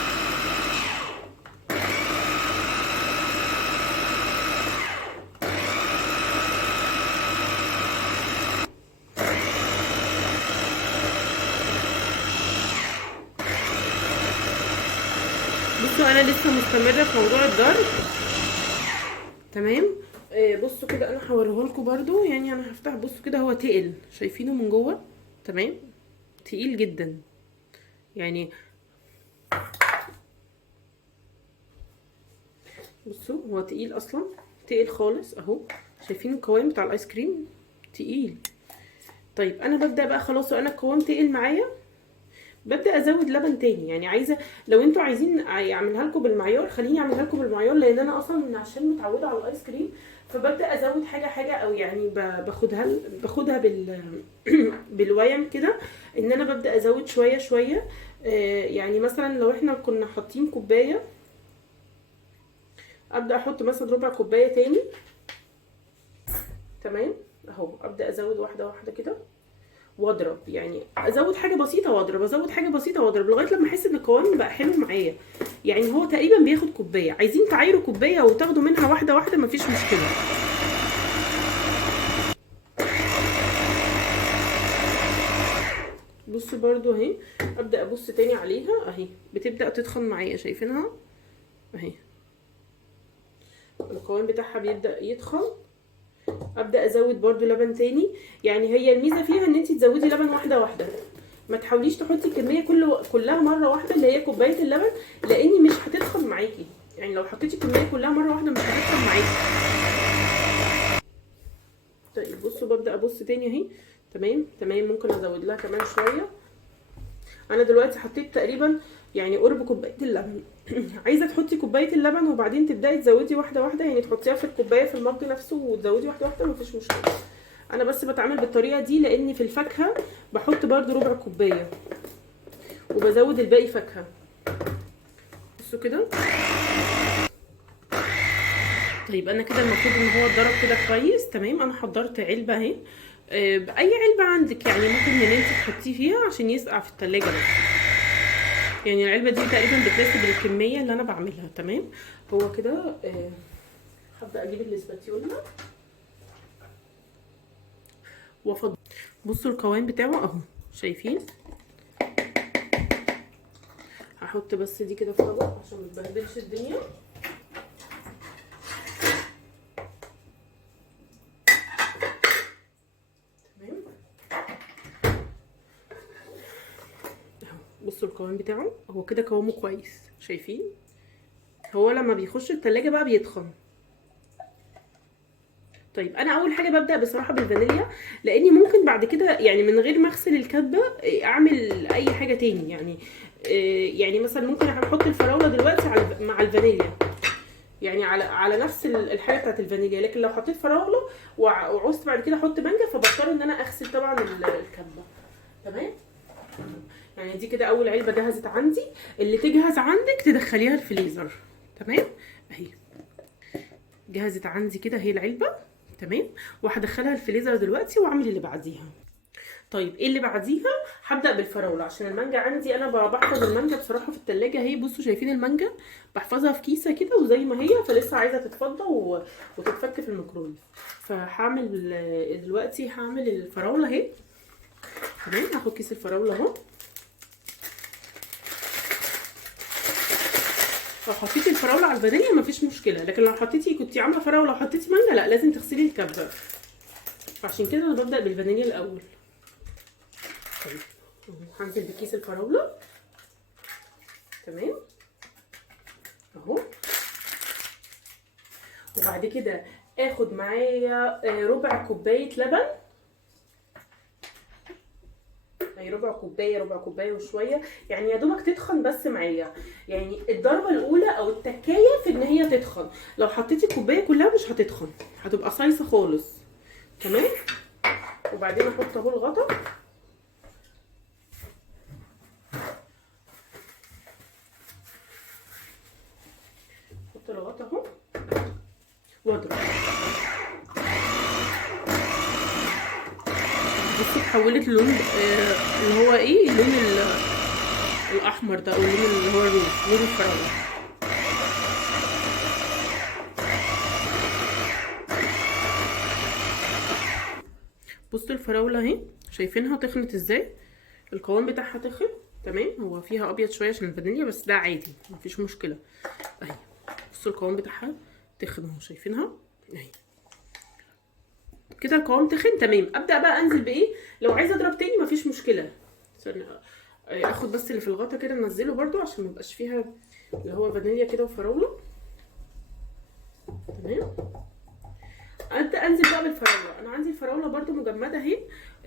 بصوا انا لسه مستمره في موضوع الضرب. تمام. بصوا كده انا هوريه لكم برده، يعني انا هفتح. بصوا كده هو تقل، شايفينه من جوه. تمام. تقيل جدا يعني. بصوا هو تقيل اصلا، تقيل خالص اهو. شايفين القوام بتاع الايس كريم تقيل. طيب انا ببدا بقى خلاص، وانا القوام تقل معايا ببدا ازود لبن تاني. يعني عايزه لو انتوا عايزين اعملها لكم بالمعيار خليني اعملها لكم بالمعيار، لان انا اصلا عشان متعوده على الايس كريم فببدا ازود حاجه حاجه، او يعني باخدها بالويم كده، ان انا ببدا ازود شويه شويه. يعني مثلا لو احنا كنا حاطين كوبايه، ابدا احط مثلا ربع كوبايه تاني. تمام. اهو ابدا ازود واحده واحده كده واضرب، يعني ازود حاجه بسيطه واضرب، ازود حاجه بسيطه واضرب لغايه لما احس ان القوام بقى حلو معايا. يعني هو تقريبا بياخد كوبايه، عايزين تعايروا كوبايه وتاخدوا منها واحده واحده مفيش مشكله. بصوا برضو اهي، ابدا ابص تاني عليها اهي بتبدا تتخن معايا، شايفينها اهي القوام بتاعها بيبدا يتخن. ابدا ازود برضو لبن تاني. يعني هي الميزه فيها ان انت تزودي لبن واحده واحده، ما تحاوليش تحطي كميه كلها مره واحده اللي هي كوبايه اللبن، لاني مش هتدخل معاكي. يعني لو حطيتي الكميه كلها مره واحده مش هتدخل معاكي. طيب بصوا ببدا ابص تاني اهي. تمام تمام، ممكن ازود لها كمان شويه. انا دلوقتي حطيت تقريبا يعني قرب كوبايه اللبن. عايزه تحطي كوبايه اللبن وبعدين تبداي تزودي واحده واحده، يعني تحطيها في الكوبايه في المج نفسه وتزودي واحده واحده، مفيش مشكله. انا بس بتعامل بالطريقه دي لان في الفاكهه بحط برده ربع كوبايه وبزود الباقي فاكهه. بصوا كده. طيب انا كده المفروض ان هو اتضرب كده كويس. تمام، انا حضرت علبه اهي. باي علبه عندك، يعني ممكن ان انت تحطيه فيها عشان يسقع في التلاجة بس. يعني العلبه دي تقريبا بتناسب الكميه اللي انا بعملها. تمام، هو كده. هبدا اجيب الاسباتيولا وافضل. بصوا القوام بتاعه اهو، شايفين؟ هحط بس دي كده في طبق عشان ما تبهدلش الدنيا. تمام، بصوا القوام بتاعه هو كده، قوامه كويس، شايفين؟ هو لما بيخش التلاجة بقى بيتخن. طيب انا اول حاجه ببدا بصراحه بالفانيليا، لاني ممكن بعد كده يعني من غير ما اغسل الكبه اعمل اي حاجه تاني. يعني مثلا ممكن احط الفراوله دلوقتي مع الفانيليا، يعني على نفس الحاجه بتاعت الفانيليا. لكن لو حطيت فراوله وعوزت بعد كده احط مانجا فبضطر ان انا اغسل طبعا الكبه. تمام، يعني دي كده اول علبه جهزت عندي. اللي تجهز عندك تدخليها الفريزر. تمام، اهي جهزت عندي كده هي العلبه. تمام، وهدخلها الفريزر دلوقتي واعمل اللي بعديها. طيب ايه اللي بعديها؟ هبدا بالفراوله عشان المانجا عندي انا بحفظ المانجا بصراحه في التلاجة اهي. بصوا شايفين المانجا؟ بحفظها في كيسه كده وزي ما هي، فلسه عايزه تتفضى وتتفك في الميكرويف. فهعمل دلوقتي هعمل الفراوله اهي. تمام، هاخد كيس الفراوله اهو. لو حطيتي الفراوله على الفانيليا مفيش مشكله، لكن لو حطيتي كنتي عامله فراوله وحطيتي مانجا لا، لازم تغسلي الكبه. عشان كده انا ببدا بالفانيليا الاول. طيب هنزل بكيس الفراوله. تمام اهو. وبعد كده اخد معايا ربع كوبايه لبن. يعني ربع كوبايه وشويه، يعني يا دوبك تتخن بس معايا. يعني الضربه الاولى او التكايه في ان هي تتخن. لو حطيتي الكوبايه كلها مش هتتخن، هتبقى صايصه خالص. تمام، وبعدين احط اهو الغطا. احط الغطا اهو واضرب. بصي اتحولت اللون اللي هو ايه، اللون الاحمر ده، او اللون اللي هو الروز، لون الفراوله. بصوا الفراوله اهي، شايفينها تخنت ازاي؟ القوام بتاعها تخن. تمام، هو فيها ابيض شويه عشان الفانيليا بس ده عادي مفيش مشكله. اهي بصوا القوام بتاعها تخن اهو، شايفينها اهي كده القوام تخن. تمام، ابدا بقى انزل بايه. لو عايزه اضرب تاني مفيش مشكله. استنى اخد بس اللي في الغطا كده انزله برده عشان ميبقاش فيها اللي هو فانيليا كده وفراوله. تمام، ابدا انزل بقى بالفراوله. انا عندي الفراوله برده مجمده اهي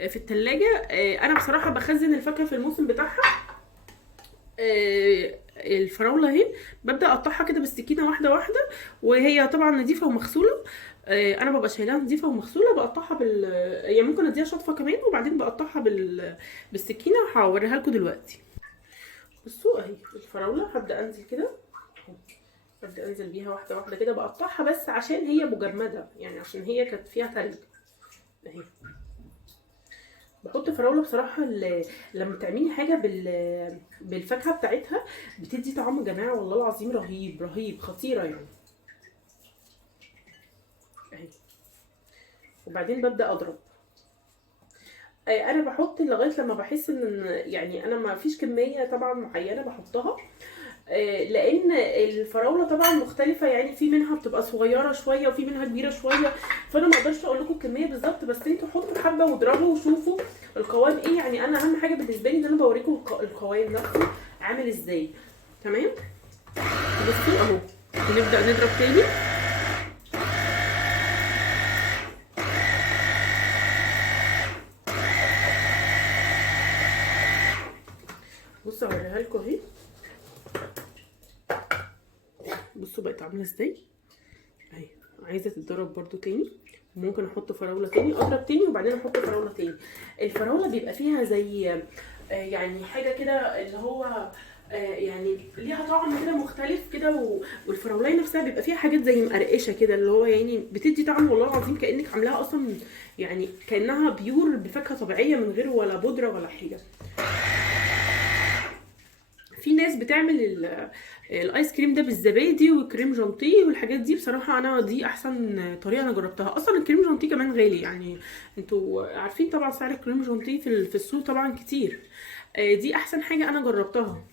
في التلاجة. انا بصراحه بخزن الفاكهه في الموسم بتاعها. الفراوله اهي ببدا اقطعها كده بالسكينه واحده واحده، وهي طبعا نظيفه ومغسوله. انا ببقى شايلاها نظيفه ومغسوله، بقطعها يعني ممكن اديها شطفه كمان وبعدين بقطعها بالسكينه. هوريها لكم دلوقتي. بصوا اهي الفراوله هبدا انزل كده، ابدا انزل بيها واحده واحده كده، بقطعها بس عشان هي مجمده، يعني عشان هي كانت فيها تلج اهي. بحط فراوله بصراحه لما تعملي حاجه بالفاكهه بتاعتها بتدي طعم يا جماعه والله العظيم رهيب رهيب، خطيره يعني اهي. وبعدين ببدا اضرب. انا بحط لغايه لما بحس ان يعني انا ما فيش كميه طبعا معينه بحطها. لان الفراوله طبعا مختلفه، يعني في منها بتبقى صغيره شويه وفي منها كبيره شويه، فانا ما اقدرش اقول لكم الكميه بالظبط، بس انتوا حطوا حبه واضربوا وشوفوا القوام ايه. يعني انا اهم حاجه بالنسبه لي ان انا بوريكم القوام نفسه عامل ازاي. تمام، بصوا اهو نبدا نضرب تاني. بصوا اوريها لكم اهي، بصوا بقت عامله ازاي اهي. عايزه تتضرب برده تاني، ممكن احط فراوله تاني، اضرب تاني وبعدين احط فراوله تاني. الفراوله بيبقى فيها زي يعني حاجه كده اللي هو يعني ليها طعم كده مختلف كده، والفراولايه نفسها بيبقى فيها حاجات زي مقرقشه كده، اللي هو يعني بتدي طعم والله العظيم كانك عاملاها اصلا، يعني كانها بيور بفاكهه طبيعيه من غير ولا بودره ولا حاجه. في ناس بتعمل الايس كريم ده بالزبادي وكريم جانتيه والحاجات دي، بصراحه انا دي احسن طريقه انا جربتها. اصلا الكريم جانتيه كمان غالي، يعني انتوا عارفين طبعا سعر الكريم جانتيه في السوق طبعا كتير. دي احسن حاجه انا جربتها.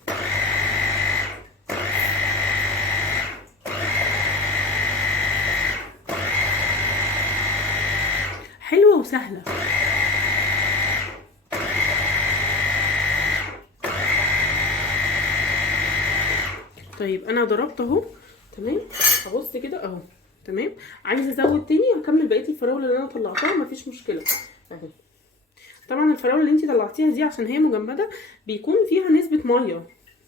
حلوه وسهله. طيب انا ضربت اهو تمام، هبص كده اهو تمام. عايزه ازود تاني هكمل بقيه الفراوله اللي انا طلعتها مفيش مشكله اهي. طبعا الفراوله اللي انت طلعتيها دي عشان هي مجمده بيكون فيها نسبه ميه،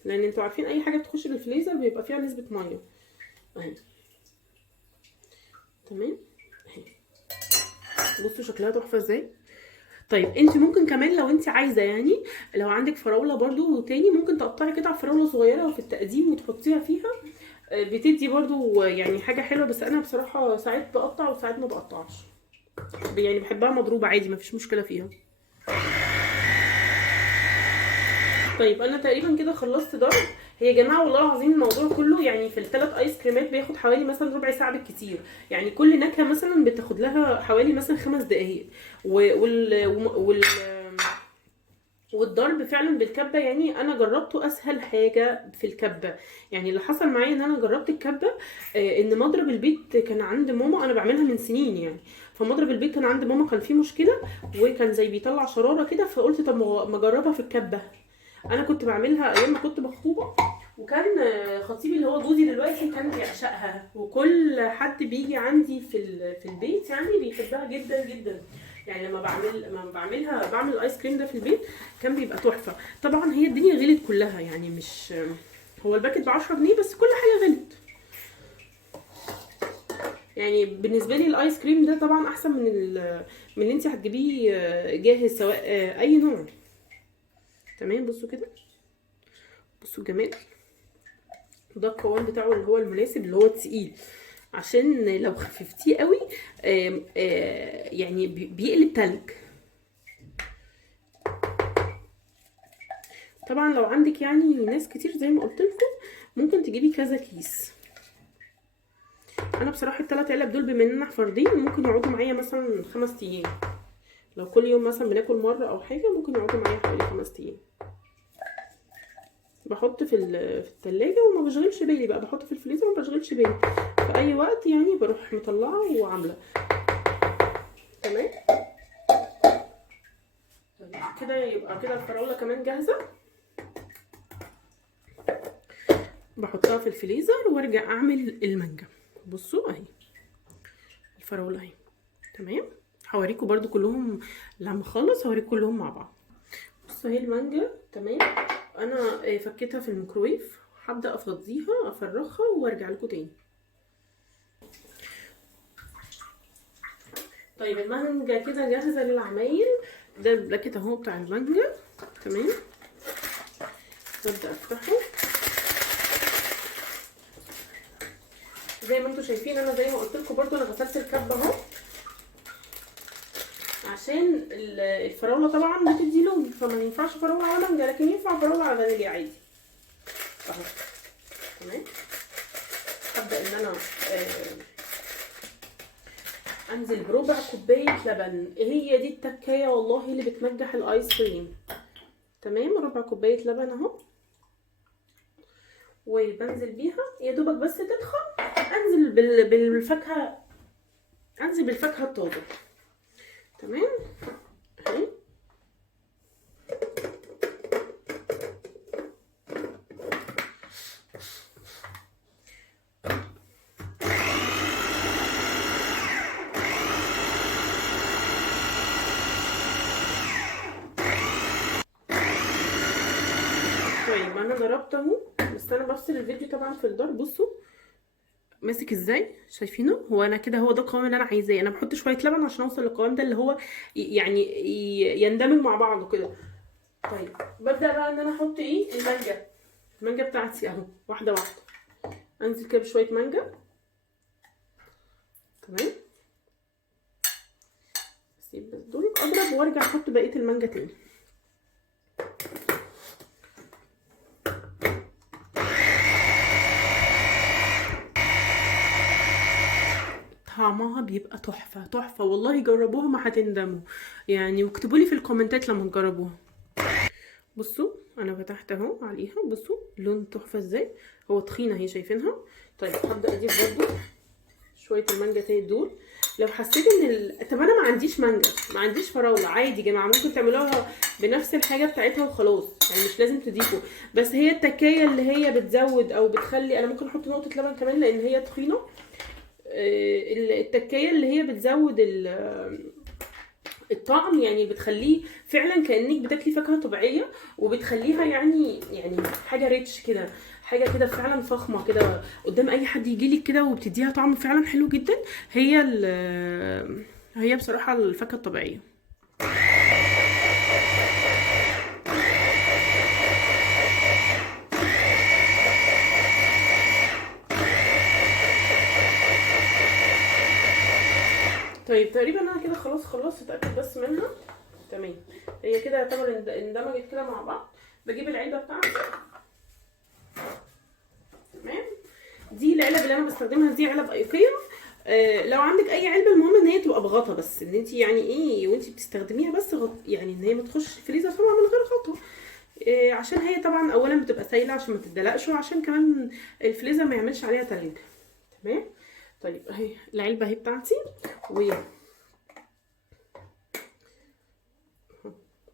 لان انتوا عارفين اي حاجه بتخش الفريزر بيبقى فيها نسبه ميه اهي. تمام اهي، بصوا شكلها تحفه ازاي. طيب انت ممكن كمان لو انت عايزه، يعني لو عندك فراوله برضو تاني ممكن تقطعي قطع فراوله صغيره في التقديم وتحطيها فيها، بتدي برضو يعني حاجه حلوه. بس انا بصراحه ساعات بقطع وساعات ما بقطعش، يعني بحبها مضروبه عادي مفيش مشكله فيها. طيب انا تقريبا كده خلصت ضرب. هي يا جماعه والله العظيم الموضوع كله يعني في الثلاث ايس كريمات بياخد حوالي مثلا ربع ساعه بالكتير، يعني كل نكهه مثلا بتاخد لها حوالي مثلا 5 دقايق. والضرب فعلا بالكبه، يعني انا جربته اسهل حاجه في الكبه. يعني اللي حصل معايا ان انا جربت الكبه ان مضرب البيت كان عند ماما، انا بعملها من سنين يعني، فمضرب البيت كان عند ماما كان فيه مشكله وكان زي بيطلع شراره كده، فقلت طب ما اجربها في الكبه. انا كنت بعملها ايام ما كنت مخطوبه، وكان خطيبي اللي هو جوزي دلوقتي كان بيعشقها، وكل حد بيجي عندي في البيت يعني بيحبها جدا جدا. يعني لما بعمل الايس كريم ده في البيت كان بيبقى تحفه. طبعا هي الدنيا غلت كلها، يعني مش هو الباكت ب10 جنيه بس كل حاجه غلت. يعني بالنسبه لي الايس كريم ده طبعا احسن من اللي انت هتجيبيه جاهز، سواء اي نوع. تمام بصوا كده، بصوا الجمال ده، القوام بتاعه اللي هو المناسب اللي هو التقيل، عشان لو خففتيه قوي يعني بيقلب تلج. طبعا لو عندك يعني ناس كتير زي ما قلت لكم ممكن تجيبي كذا كيس. انا بصراحه ال3 علب دول بما اننا فردين ممكن يقعدوا معايا مثلا 5 ايام، لو كل يوم مثلا بناكل مره او حاجه ممكن يقعدوا معايا حوالي 5 ايام. بحط في التلاجة وما بشغلش بالي بقى، بحط في الفريزر وما بشغلش بالي، في اي وقت يعني بروح مطلعه وعامله. تمام كده، يبقى كده الفراوله كمان جاهزه، بحطها في الفريزر وارجع اعمل المانجا. بصوا اهي الفراوله اهي تمام. هوريكم برضو كلهم لما اخلص هوريكم كلهم مع بعض. بصوا اهي المانجا تمام، انا فكيتها في الميكرويف، هبدا افضيها افرغها وارجع لكم تاني. طيب المانجا كده جاهزه للعمايل. ده الباكيت اهو بتاع المانجا تمام، ببدا افتحه زي ما انتم شايفين. انا زي ما قلت لكم برضو انا غسلت الكبه اهو، عشان الفراوله طبعا بتدي لون، فما ينفعش فراوله على مانجا، لكن ينفع فراوله على فانيليا عادي اهو. تمام هبدا ان انا انزل بربع كوبايه لبن، هي دي التكايه والله اللي بتنجح الايس كريم. تمام ربع كوبايه لبن اهو، وبنزل بيها يا دوبك بس تدخل، انزل بالفاكهه، انزل بالفاكهه الطازه. تمام اهي. طيب انا ضربت اهو، بس انا بفصل الفيديو طبعا في الضرب. بصوا ماسك ازاي، شايفينه؟ هو انا كده هو ده القوام اللي انا عايزاه. انا بحط شويه لبن عشان اوصل للقوام ده اللي هو يعني يندمج مع بعضه كده. طيب ببدا بقى ان انا احط ايه، المانجا بتاعتي اهو، واحده واحده. انزل كده بشويه مانجا. تمام، اسيب بس دول اضرب وارجع احط بقيه المانجا تاني. طعمها بيبقى تحفه تحفه والله، جربوها ما هتندموا يعني، واكتبوا لي في الكومنتات لما تجربوها. بصوا انا فتحت اهو عليها، بصوا لون تحفه ازاي، هو تخينه اهي شايفينها. طيب هبدا اضيف برده شويه المانجا تاني دول. لو حسيت ان طب انا ما عنديش مانجا، ما عنديش فراوله، عادي يا جماعه ممكن تعملوها بنفس الحاجه بتاعتها وخلاص، يعني مش لازم تضيفوا. بس هي التكايه اللي هي بتزود او بتخلي، انا ممكن احط نقطه لبن كمان لان هي تخينه. التكايه اللي هي بتزود الطعم، يعني بتخليه فعلا كانك بتاكلي فاكهه طبيعيه، وبتخليها يعني حاجه ريتش كده، حاجه كده فعلا فخمه كده قدام اي حد يجيلك كده، وبتديها طعم فعلا حلو جدا. هي بصراحه الفاكهه الطبيعيه. طيب تقريبا انا كده خلاص خلصت، اتاكد بس منها. تمام، هي كده يعتبر اندمجت كده مع بعض. بجيب العلبه بتاعتي. تمام، دي العلب اللي انا بستخدمها، دي علب ايقيه. لو عندك اي علبه، المهم ان هي تبقى بغطا، بس ان انت يعني ايه وانت بتستخدميها بس يعني ان هي ما تخش الفريزر طبعا من غير غطا. عشان هي طبعا اولا بتبقى سايله عشان ما تتدلقش، وعشان كمان الفريزر ما يعملش عليها تلج. تمام. طيب اهي العلبه اهي بتاعتي، و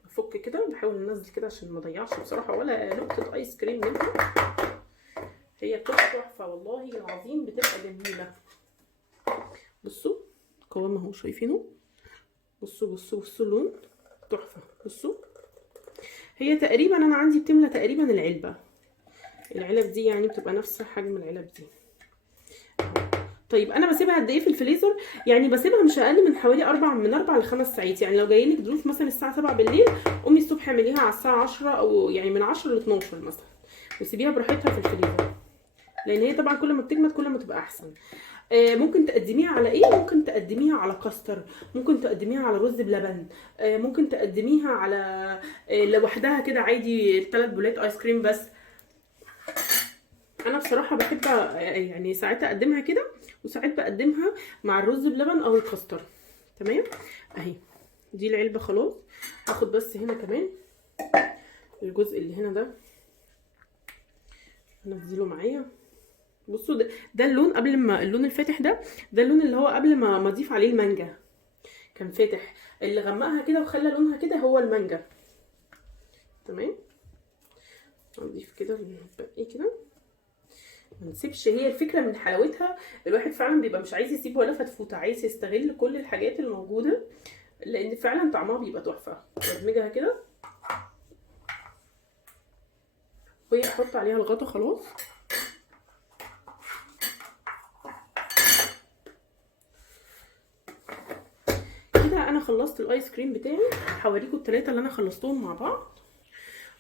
افك كده، بحاول انزل كده عشان ما اضيعش بصراحه ولا نقطه ايس كريم منها. هي بتبقى تحفه والله العظيم، بتبقى جميله. بصوا قوام اهو شايفينه، بصوا اللون تحفه. بصوا هي تقريبا انا عندي بتملى تقريبا العلب دي، يعني بتبقى نفس حجم العلب دي. طيب انا بسيبها قد ايه في الفريزر؟ يعني بسيبها مش اقل من حوالي 4 ل 5 ساعات. يعني لو جايلك ضيوف مثلا الساعه 7 بالليل، قومي الصبح اعمليها على الساعه 10، او يعني من 10 ل 12 مثلا، وسيبيها براحتها في الفريزر، لان هي طبعا كل ما بتجمد كل ما تبقى احسن. ممكن تقدميها على ايه؟ ممكن تقدميها على كاستر، ممكن تقدميها على رز بلبن، ممكن تقدميها على لوحدها كده عادي 3 بولات ايس كريم بس. انا بصراحه بحب يعني ساعات اقدمها كده، وساعات بقدمها مع الرز بلبن او الكاستر. تمام اهي دي العلبه خلاص. هاخد بس هنا كمان الجزء اللي هنا ده هنزله معايا. بصوا ده اللون قبل ما، اللون الفاتح ده اللون اللي هو قبل ما اضيف عليه المانجا، كان فاتح. اللي غمقها كده وخلى لونها كده هو المانجا. تمام، هنضيف كده الباقي كده، ما نسيبش. هي الفكره من حلاوتها، الواحد فعلا بيبقى مش عايز يسيب ولا فتفوته، عايز يستغل كل الحاجات الموجوده، لان فعلا طعمها بيبقى تحفه. بدمجها كده واحط عليها الغطا خلاص. كده انا خلصت الايس كريم بتاعي. هوريكم الثلاثه اللي انا خلصتهم مع بعض.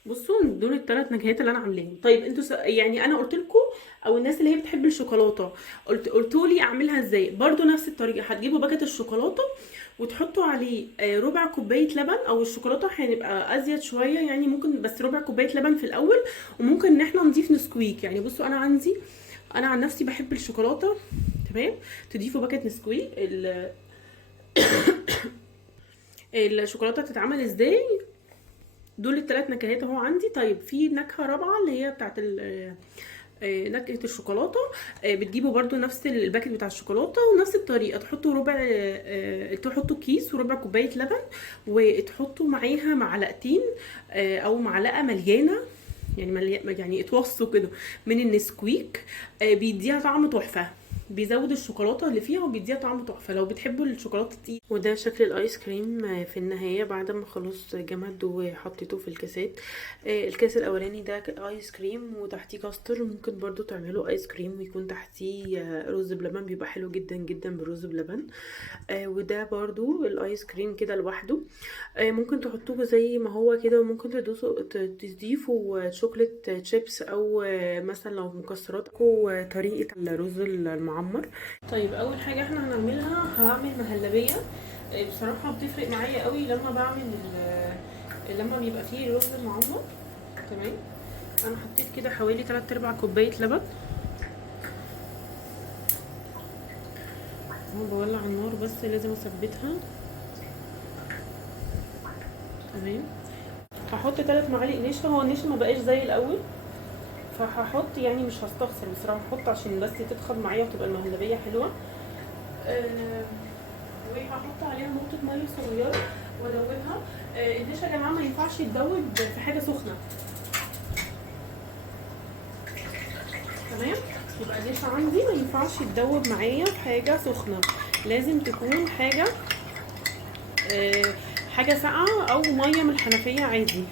بصوا دول ال3 نكهات اللي انا عاملاهم. طيب انتوا يعني انا قلت لكم، او الناس اللي هي بتحب الشوكولاته قلتوا لي اعملها ازاي. برضو نفس الطريقه، هتجيبوا باكت الشوكولاته وتحطوا عليه ربع كوبايه لبن، او الشوكولاته هنبقى ازيد شويه يعني، ممكن بس ربع كوبايه لبن في الاول، وممكن ان احنا نضيف نسكويك. يعني بصوا انا عن نفسي بحب الشوكولاته. تمام، تضيفوا باكت نسكويك. الشوكولاته بتتعمل ازاي؟ دول ال3 نكهات اهو عندي. طيب في نكهه رابعه اللي هي بتاعت نكهه الشوكولاته. بتجيبوا برده نفس الباكت بتاع الشوكولاته ونفس الطريقه، تحطوا ربع، تحطوا كيس وربع كوبايه لبن، وتحطوا معاها معلقتين او معلقه مليانه، يعني اتوصوا كده من النسكويك. بيديها طعم تحفه، بيزود الشوكولاته اللي فيها وبيديها طعم تحفه لو بتحبوا الشوكولاته التقيله. وده شكل الايس كريم في النهايه بعد ما خلاص جمد وحطيته في الكاسات. الكاس الاولاني ده ايس كريم وتحتيه كاستر، ممكن برضو تعملوا ايس كريم ويكون تحتيه رز بلبن، بيبقى حلو جدا جدا بالرز بلبن. وده برضو الايس كريم كده لوحده. ممكن تحطوه زي ما هو كده، وممكن تضيفوا شوكليت شيبس او مثلا لو مكسرات، طريقه الرز المعمر. طيب اول حاجه احنا هنعملها، هعمل مهلبيه. بصراحه بتفرق معايا قوي لما بعمل لما بيبقى فيه الرز المعمر. تمام، انا حطيت كده حوالي 3/4 كوبايه لبن. اهو بولع النار بس لازم اثبتها. تمام، هحط 3 معالق نشا. هو النشا ما بقاش زي الاول، فهحط يعني مش هستخسر بصراحه، هحط عشان بس تدخل معايا وتبقى المهلبيه حلوه. وهحط عليها نقطه ميه صغيره وادوبها. النشا يا جماعه ما ينفعش يتدوب في حاجه سخنه. تمام، يبقى النشا عندي ما ينفعش يتدوب معايا في حاجه سخنه، لازم تكون حاجه حاجه ساقعه او ميه من الحنفيه عادي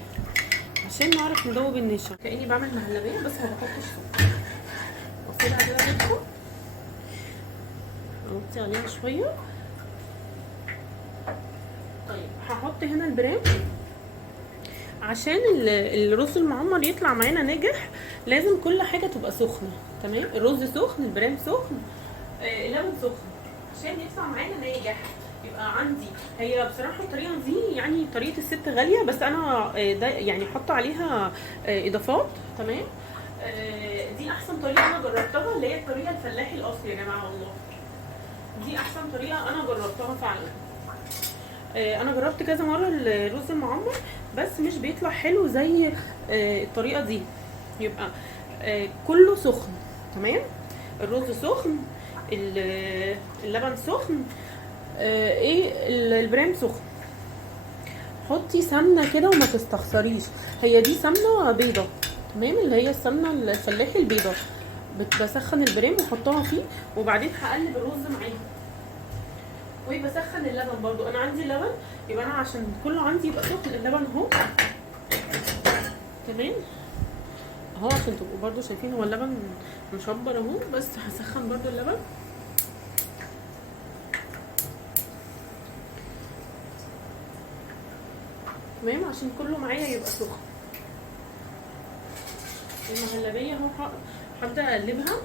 عشان نعرف ندوب النشا. كاني بعمل مهلبيه بس ما بحطش سكر، واسيبها كده تدخل، اوطي عليها شويه. طيب هحط هنا البرام. عشان الرز المعمر يطلع معانا ناجح لازم كل حاجه تبقى سخنه. تمام، الرز سخن، البرام سخن، اللبن سخن عشان يطلع معانا ناجح. يبقى عندي هي بصراحه الطريقه دي يعني طريقه الست غاليه، بس انا ده يعني حاطه عليها اضافات. تمام، دي احسن طريقه انا جربتها، اللي هي الطريقه الفلاحي الاصلي يا جماعه، والله دي احسن طريقه انا جربتها فعلا. انا جربت كذا مره الرز المعمر بس مش بيطلع حلو زي الطريقه دي. يبقى كله سخن. تمام، الرز سخن، اللبن سخن، البرام سخن. حطي سمنه كده وما تستخسريش، هي دي سمنه بيضه. تمام، اللي هي السمنه الفلاحي البيضه. بسخن البرام واحطها فيه، وبعدين هقلب الرز معاها، وبسخن اللبن برضو. انا عندي لبن، يبقى انا عشان كله عندي يبقى سخن اللبن اهو. تمام اهو، عشان تبقوا برضو شايفين هو اللبن مشبر اهو، بس هسخن برضو اللبن. تمام، عشان كله معايا يبقى سخن. المهلبيه اهو هبدا اقلبها.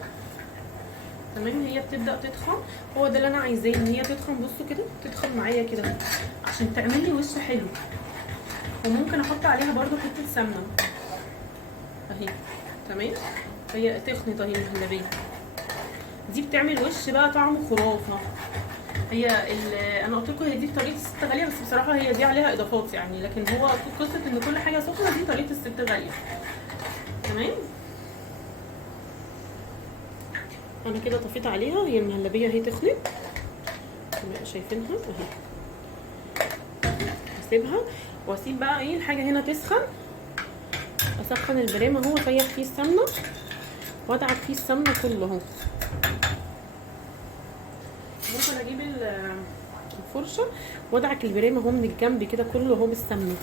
تمام، هي بتبدا تتخن، هو ده اللي انا عايزاه، ان هي تتخن. بصوا كده تتخن معايا كده عشان تعمل لي وش حلو. وممكن احط عليها برضو حته سمنه اهي. تمام، هي تخنت اهي المهلبيه دي، بتعمل وش بقى طعمه خرافه. هي انا قلت لكم هي دي طريقه الست غاليه، بس بصراحه هي دي عليها اضافات يعني، لكن هو قصه ان كل حاجه سخنه دي طريقه الست غاليه. تمام، انا كده طفيت عليها، هي المهلبيه اهي تخنت، شايفينها اهي. هسيبها واسيب بقى ايه الحاجه هنا تسخن. اسخن البرام اهو، اسيح فيه السمنه وادعك فيه السمنه كله اهو. ممكن اجيب الفرشه وادعك البرام اهو من الجنب كده كله اهو بالسمنه.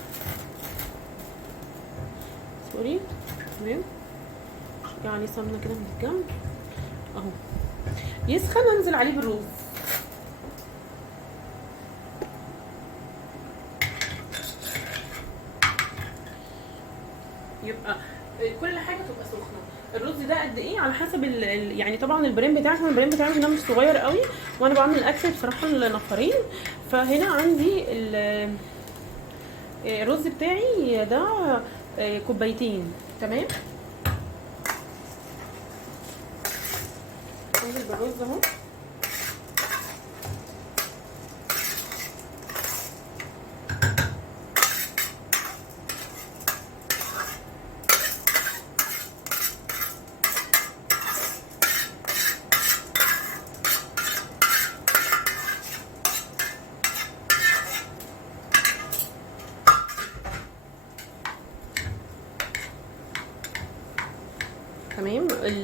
سوري. تمام، شويه عليه سمنه كده من الجنب اهو. يسخن انزل عليه بالرز. يبقى كل حاجه تبقى سخنه. الرز ده قد ايه على حسب يعني طبعا البرام بتاعي، البرام بتاعي هنا مش صغير قوي، وانا بعمل الاكل بصراحه لنفرين، فهنا عندي الرز بتاعي ده كوبايتين. تمام، انزل بالرز اهو.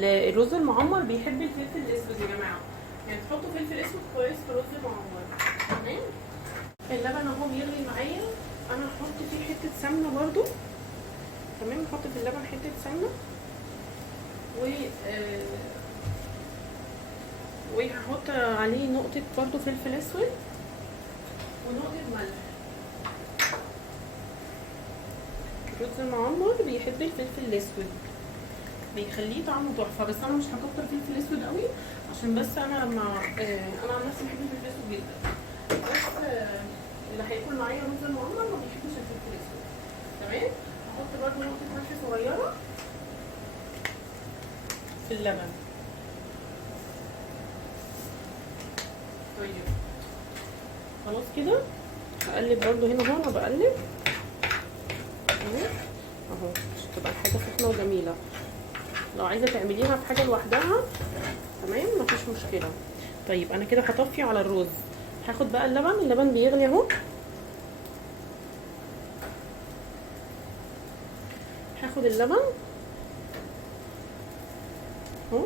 الرز المعمر بيحب الفلفل الاسود يا جماعه، يعني تحطوا فلفل اسود كويس في الرز المعمر. تمام. اللبن اهو بيغلي معايا، انا هحط فيه حته سمنه برضو. تمام، هحط في اللبن حته سمنه و وهحط عليه نقطه برضو فلفل اسود ونقطه ملح. الرز المعمر بيحب الفلفل الاسود، بيخليه طعمه تحفه، بس انا مش هكتر فلفل اسود قوي عشان بس انا لما انا عن نفسي بحب الفلفل الاسود جدا، بس اللي هياكل معايا رز المعمر ما بيحبش الفلفل الاسود. تمام. هحط برضو نقطه ملح صغيره في اللبن. طيب خلاص كده هقلب برضو هنا اهو، انا بقلب اهو عشان تبقى الحاجه سخنه وجميله. لو عايزه تعمليها في حاجه لوحدها تمام مفيش مشكله. طيب انا كده هطفي على الرز، هاخد بقى اللبن بيغلي اهو. هاخد اللبن اهو.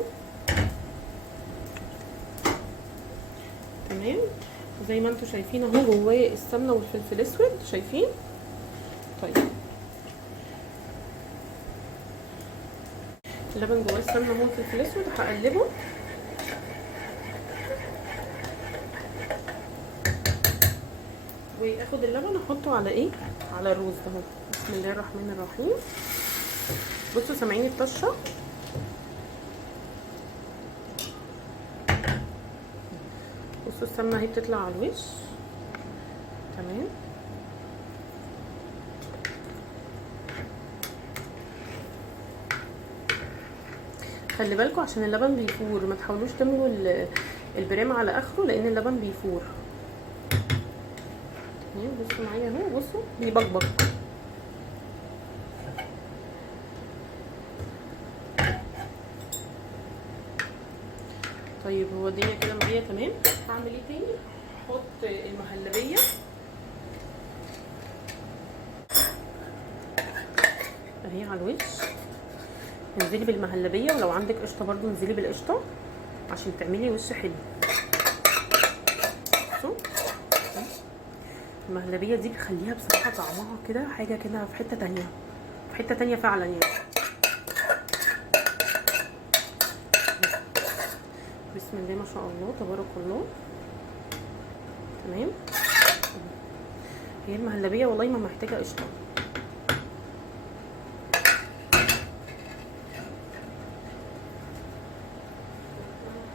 تمام، زي ما انتم شايفين اهو جواه السمنه والفلفل الاسود، شايفين؟ طيب اللبن جواه السمنه اهو والفلفل الاسود، هقلبه واخد اللبن احطه على ايه، على الرز اهو. بسم الله الرحمن الرحيم. بصوا سامعين الطشه؟ بصوا السمنه اهي بتطلع على الوش. تمام. خلي بالكم عشان اللبن بيفور، ما تحاولوش تملوا البرام على اخره لان اللبن بيفور. تمام. بصوا معايا اهو، بصوا بيبقبق. طيب هو الدنيا كده معايا تمام. هعمل ايه تاني؟ هحط المهلبيه اهي على الوش. انزلي بالمهلبيه، ولو عندك قشطه برضو انزلي بالقشطه عشان تعملي وش حلو. بصوا المهلبيه دي بتخليها بصراحه طعمها كده حاجه كده في حته تانية، في حته تانية فعلا يعني. بسم الله ما شاء الله تبارك الله. تمام. هي المهلبيه والله ما محتاجه قشطه.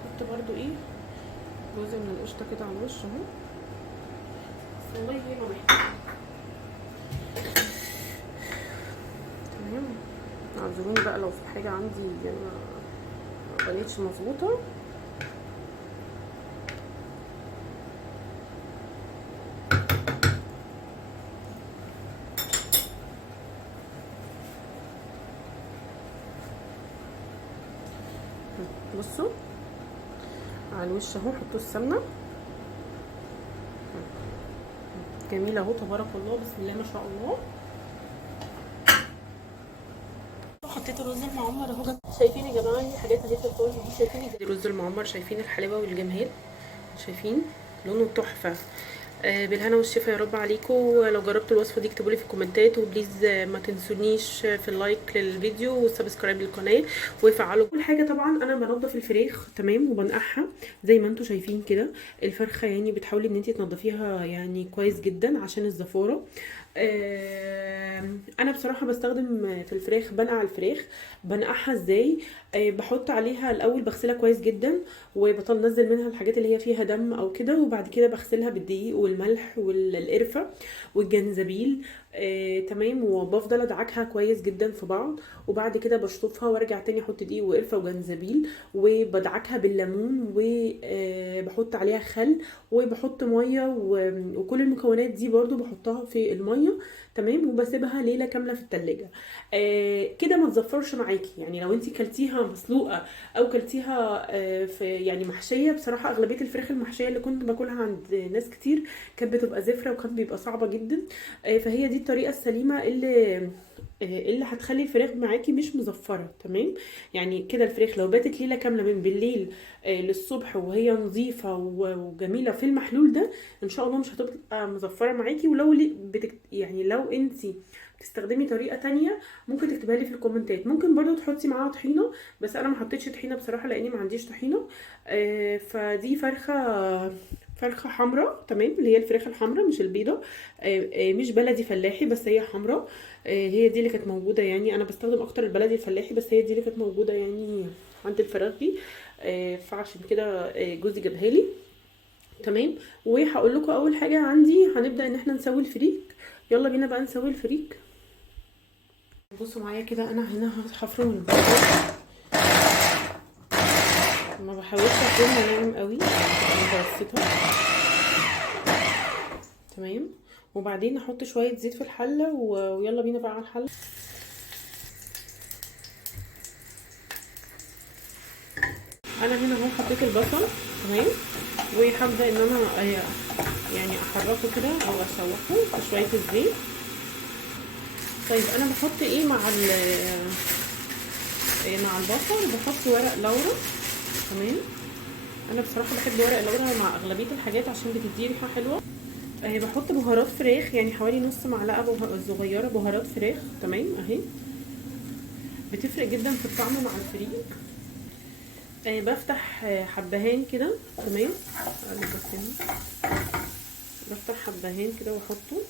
هحط برضو ايه جزء من القشطه كده على الوش اهو، بس والله هي ما محتاجه. تمام. اعذروني بقى لو في حاجه عندي ما بقتش مظبوطه. بصوا على الوش اهو حطوا السمنه جميله اهو تبارك الله، بسم الله ما شاء الله. حطيت الرز المعمر اهو. شايفين يا جماعه الحاجات اللي في الفرن دي؟ شايفين الرز المعمر؟ شايفين الحلاوه والجمال؟ شايفين لونه تحفه. بالهنا والشفا يا رب عليكم. لو جربتوا الوصفه دي اكتبوا لي في الكومنتات، وبليز ما تنسونيش في اللايك للفيديو والسبسكرايب للقناه وفعلوا كل حاجه. طبعا انا بنضف الفراخ تمام وبنقعها زي ما انتم شايفين كده. الفرخه يعني بتحاولي ان انت تنضفيها يعني كويس جدا عشان الزفاره. انا بصراحه بستخدم في الفراخ بنقع الفراخ. بنقعها ازاي؟ بحط عليها الاول بغسلها كويس جدا وبنزل منها الحاجات اللي هي فيها دم او كده، وبعد كده بغسلها بالدقيق والملح والقرفه والجنزبيل. تمام. وبفضل ادعكها كويس جدا في بعض، وبعد كده بشطفها وارجع تاني احط دقيق وقرفه وجنزبيل، وبدعكها بالليمون وبحط عليها خل وبحط ميه وكل المكونات دي برضو بحطها في الميه. تمام. وبسيبها ليله كامله في التلاجة. كده ما تزفرش معاكي. يعني لو انت كلتيها مسلوقه او كلتيها في يعني محشيه، بصراحه اغلبيه الفراخ المحشيه اللي كنت باكلها عند ناس كتير كانت بتبقى زفره وكانت بيبقى صعبه جدا. فهي دي الطريقه السليمه اللي اللي هتخلي الفراخ معاكي مش مزفره. تمام، يعني كده الفراخ لو باتت ليله كامله من بالليل للصبح وهي نظيفه وجميله في المحلول ده، ان شاء الله مش هتبقى مزفره معاكي. ولو يعني لو انتي تستخدمي طريقه تانية ممكن تكتبها لي في الكومنتات. ممكن برضو تحطي معاها طحينه، بس انا ما حطيتش طحينه بصراحه لاني ما عنديش طحينه. فدي فرخه حمراء، تمام، اللي هي الفراخ الحمراء مش البيضه. مش بلدي فلاحي، بس هي حمراء. هي دي اللي كانت موجوده، يعني انا بستخدم اكتر البلدي الفلاحي، بس هي دي اللي كانت موجوده يعني عند الفراخ دي. فعشان كده جوزي جابها لي. تمام، وهقول لكم اول حاجه عندي هنبدا ان احنا نسوي الفريك. يلا بينا بقى نسوي الفريك. بصوا معايا كده، انا هنا هفرم البصل، ما بحاولش افرمها ناعم قوي، متوسطه. تمام، وبعدين احط شويه زيت في الحله ويلا بينا بقى على الحله. انا هنا اهو حطيت البصل، تمام، وهبدا ان انا يعني احركه كده او اشوحه في شويه الزيت. طيب انا بحط ايه مع البصل؟ بحط ورق لورا. تمام، انا بصراحه بحب ورق لورا مع اغلبيه الحاجات عشان بتدي ريحه حلوه. بحط بهارات فراخ، يعني حوالي نص معلقه صغيره بهارات فراخ. تمام اهي، بتفرق جدا في الطعم مع الفريك. بفتح حبهان كده. تمام، بفتح حبهان كده واحطه.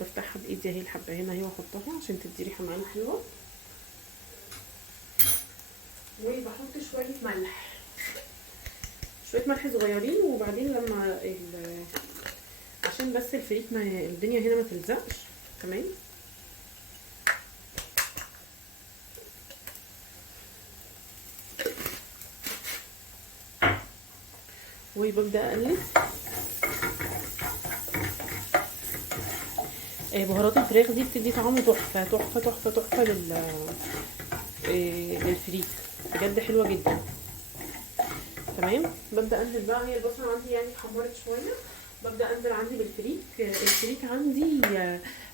بفتحها بايدي اهي الحبهان اهي واحطها عشان تدي ريحه معانا حلوه. وبحط شويه ملح، شويه ملح صغيرين. وبعدين لما عشان بس الفريك ما الدنيا هنا ما تلزقش. تمام، وببدا اقلب. بهارات الفراخ دي بتدي طعم تحفه تحفه تحفه تحفه للفريك، بجد حلوه جدا. تمام، ببدا انزل بقى، هي البصله عندي يعني اتحمرت شويه، ببدا انزل عندي بالفريك. الفريك عندي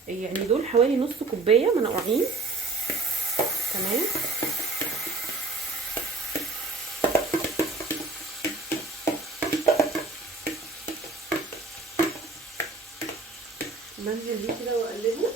يعني دول حوالي نص كوبايه منقوعين. تمام، بنزل بيه كده واقلبه.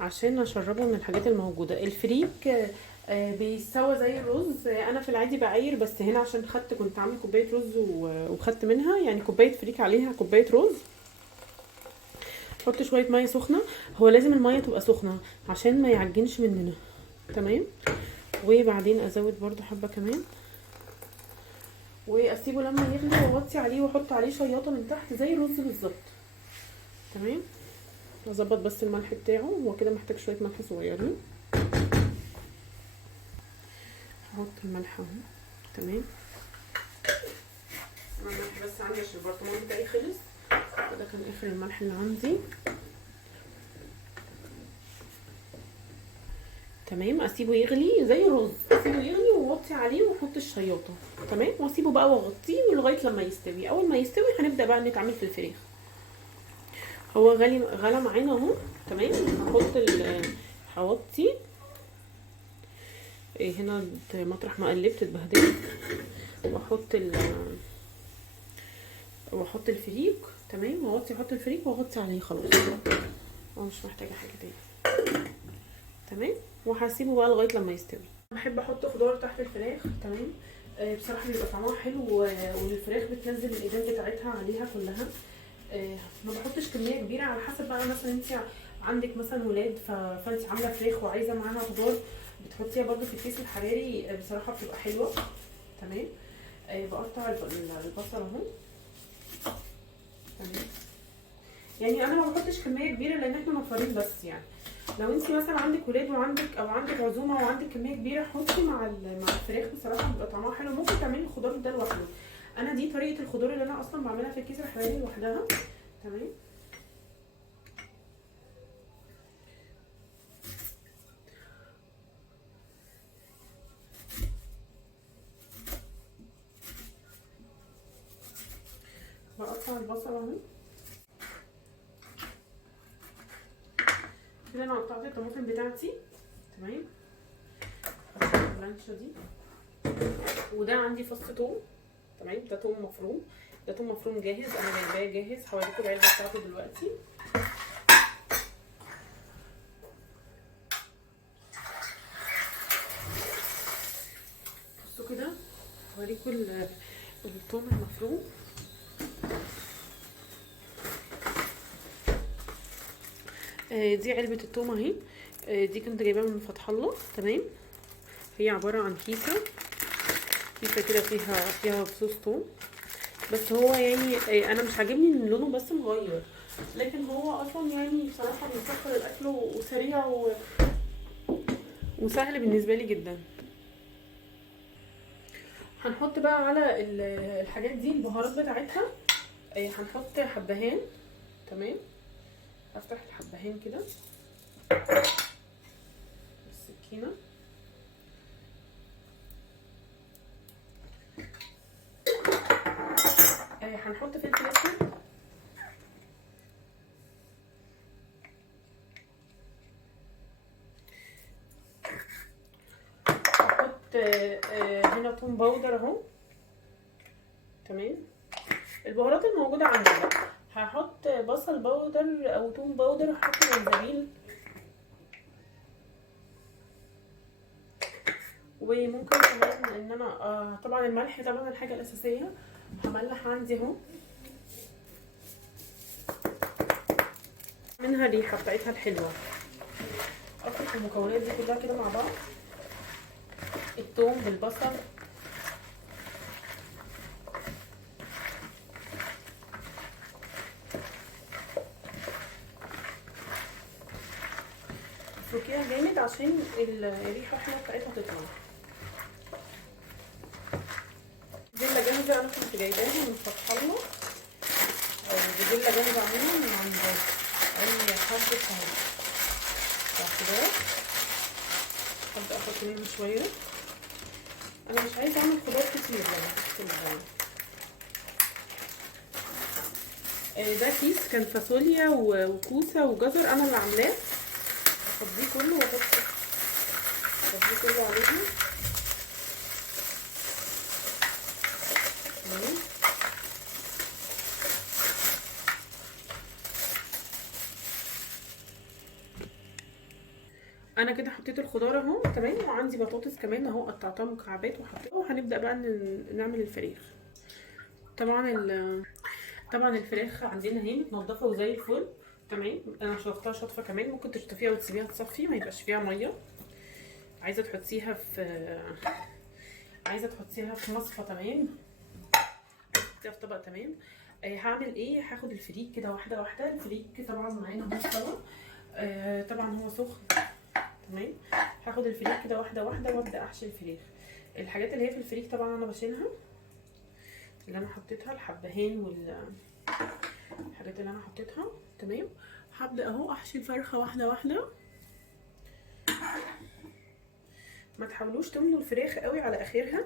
عشان اشربه من الحاجات الموجوده. الفريك بيستوى زي الرز. انا في العادي بعاير، بس هنا عشان كنت عامله كوبايه رز وخدت منها يعني كوبايه فريك عليها كوبايه رز. حط شويه ميه سخنه، هو لازم الميه تبقى سخنه عشان ما يعجنش مننا. تمام، وبعدين ازود برضو حبه كمان واسيبه لما يغلي واغطي عليه واحط عليه شياطه من تحت زي الرز بالظبط. تمام، اظبط بس الملح بتاعه، هو كده محتاج شويه ملح صغيرين. احط الملح اهو. تمام، الملح بس عندي عشان البرطمان بتاعي خلص. ده كان اخر الملح اللي عندي. تمام، اسيبه يغلي زي الرز، اسيبه يغلي واوطي عليه واحط الشياطه. تمام، واسيبه بقى واغطيه لغايه لما يستوي. اول ما يستوي هنبدا بقى نتعامل في الفراخ. هو غلى معانا اهو. تمام، هوطي هنا مطرح ما قلبت اتبهدلت، واحط الفريك. تمام، واغطي احط الفريك واغطي عليه خلاص. هو مش محتاجه حاجه تاني. تمام، وهسيبه بقى لغايه لما يستوي. بحب احط خضار تحت الفراخ. تمام، بصراحه بيبقى طعمها حلو والفراخ بتنزل الايدام بتاعتها عليها كلها. ما بحطش كميه كبيره، على حسب بقى مثلا انت عندك مثلا ولاد فانت عامله فراخ وعايزه معاها خضار بتحطيها برده في الكيس الحراري. بصراحه بتبقى حلوه. تمام، بقطع البصل اهو. تمام، يعني انا ما بحطش كميه كبيره لان احنا نفرين بس. يعني لو انت مثلا عندك ولاد وعندك عزومه وعندك كميه كبيره حطي مع الفراخ، بصراحه بيبقى طعمها حلو. ممكن تعملي الخضار ده لوحده. انا دي طريقه الخضار اللي انا اصلا بعملها في الكيس الحراري لوحدها. تمام، هقطع البصل اهو كده. انا قطعت الطماطم بتاعتي تمام. هحط اللانشة دي، وده عندي فص توم تمام. ده توم مفروم، ده توم مفروم جاهز، انا جايباه جاهز. هوريكم العلبه بتاعته دلوقتي. بصوا كده، هوريكم التوم المفروم. دي علبه التوم اهي. دي كنت جايباها من فتح الله تمام. هي عباره عن كيسه كده فيها فصوص توم. بس هو يعني انا مش عاجبني ان لونه بس مغير، لكن هو اصلا يعني بصراحه بيسخن الاكل وسريع وسهل بالنسبه لي جدا. هنحط بقى على الحاجات دي البهارات بتاعتها. هنحط حبهان تمام. هفتح الحبهان كده بالسكينه. هنحط فلفل اسود، هحط هنا توم باودر اهو تمام. البهارات الموجوده عندي بقى هحط بصل باودر او توم باودر، هحط جنزبيل، وممكن كمان ان انا طبعا الملح طبعا الحاجه الاساسيه. هملح عندي اهو منها الريحه بتاعتها الحلوه. اخلط المكونات دي كلها كده مع بعض، الثوم بالبصل افركيها جامد عشان الريحه الحلوه بتاعتها تطلع. بزله جاهزه انا كنت جايباها من فتح الله، بزله جاهزه عموما من عند اي حد بتاع خضار. هبدا احط منه شويه، انا مش عايزه اعمل خضار كتير يعني في ده كيس كان فاصوليا وكوسه وجزر انا اللي عاملاه. هفضيه كله هفضيه كله عليهم تمام. انا كده حطيت الخضار اهو تمام، وعندي بطاطس كمان اهو قطعتها مكعبات وحطيتها. وهنبدا بقى نعمل الفراخ. طبعا الفراخ عندنا اهي متنضفه وزي الفل تمام. انا شطفتها شطفه كمان، ممكن تشطفيها وتسيبيها تصفي ما يبقاش فيها ميه. عايزه تحطيها في مصفى تمام، تحطيها في طبق تمام. هعمل ايه؟ هاخد الفريك كده واحده واحده. الفريك طبعا معانا اهو طبعا طبعا هو سخن تمام. هاخد الفريك كده واحده واحده وابدا احشي الفريك. الحاجات اللي هي في الفريك طبعا انا بشيلها، اللي انا حطيتها الحبهان والحاجات اللي انا حطيتها تمام. هبدا اهو احشي الفرخه واحده واحده. ما تحاولوش تملوا الفراخ قوي على اخرها،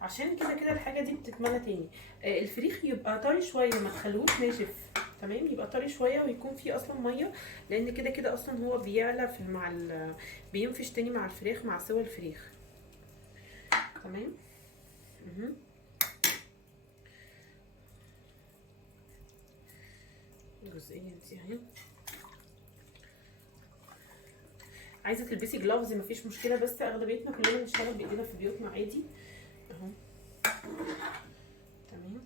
عشان كده الحاجه دي بتتملى تاني. الفريخ يبقى طري شويه، ما تخلوش ناشف تمام. يبقى طري شويه ويكون فيه اصلا ميه، لان كده اصلا هو بيعلى بينفش تاني مع الفراخ مع سوى الفريخ تمام. الجزئيه دي اهي. عايزه تلبسي جلافز مفيش مشكله، بس اغلبيتنا كلنا بنشتغل بايدينا في بيوتنا عادي اهو تمام.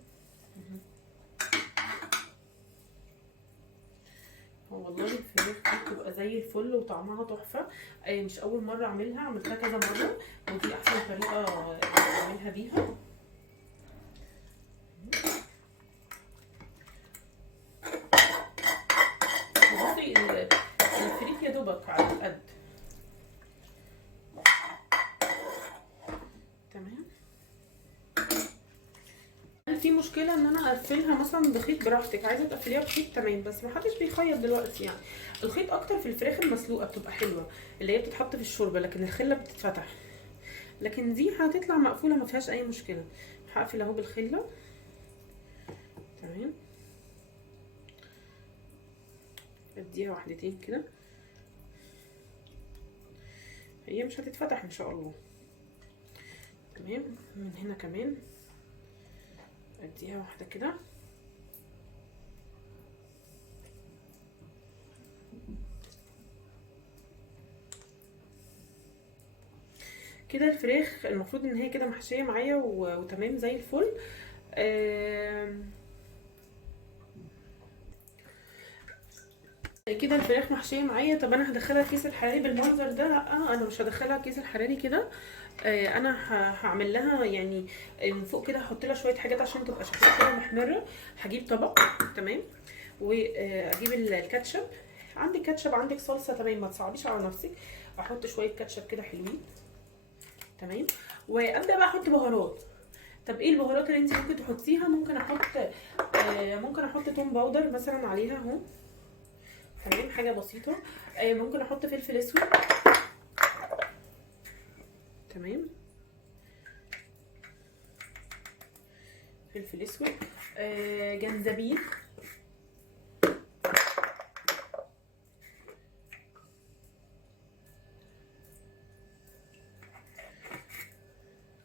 هو والله الفراخ دي بتبقى زي الفل وطعمها تحفه. مش اول مره اعملها، عملتها كذا مره ودي احسن طريقه اعملها بيها. بصي الفريك يا دوبك على القد تمام. في مشكله ان انا اقفلها مثلا بخيط، براحتك عايزه تقفليها بخيط تمام، بس محدش بيخيط دلوقتي يعني. الخيط اكتر في الفراخ المسلوقه بتبقى حلوه، اللي هي بتتحط في الشوربه، لكن الخله بتتفتح. لكن دي هتطلع مقفوله ما فيهاش اي مشكله. هقفل اهو بالخله تمام. اديها واحدتين كده، هي مش هتتفتح ان شاء الله. تمام. من هنا كمان اديها واحده كده. كده الفراخ المفروض ان هي كده محشيه معايا وتمام زي الفل. كده الفراخ محشيه معايا. طب انا هدخلها الكيس الحراري بالمنظر ده؟ لا، انا مش هدخلها الكيس الحراري كده. انا هعمل لها يعني من فوق كده، هحط لها شويه حاجات عشان تبقى شكلها كده محمره. هجيب طبق تمام، واجيب الكاتشب. عندك كاتشب، عندك صلصه، تمام، ما تصعبيش على نفسك. احط شويه كاتشب كده حلوين. تمام. وابدا بقى احط بهارات. طب ايه البهارات اللي انت ممكن تحطيها؟ ممكن احط توم باودر مثلا عليها اهو. تمام، حاجه بسيطه. ممكن احط فلفل اسود. تمام، فلفل اسود. جنزبيل.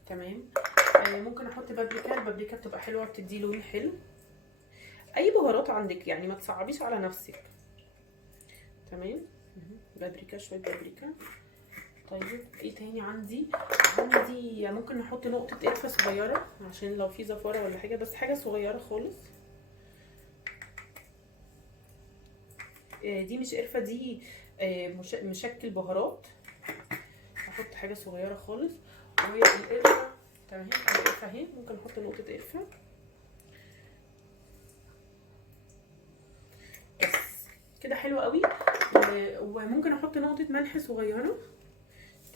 تمام. ممكن احط بابريكا. البابريكا بتبقى حلوه، بتدي لون حلو. اي بهارات عندك يعني، ما تصعبيش على نفسك. تمام. بابريكا، شويه بابريكا. طيب ايه تاني عندي؟ ممكن نحط نقطه قرفه صغيره عشان لو في زفاره ولا حاجه، بس حاجه صغيره خالص. دي مش قرفه، دي مشكل بهارات. هحط حاجه صغيره خالص. والقرفه تمام، القرفه اهي، ممكن احط نقطه قرفه بس كده، حلو قوي. وممكن احط نقطه ملح صغيره.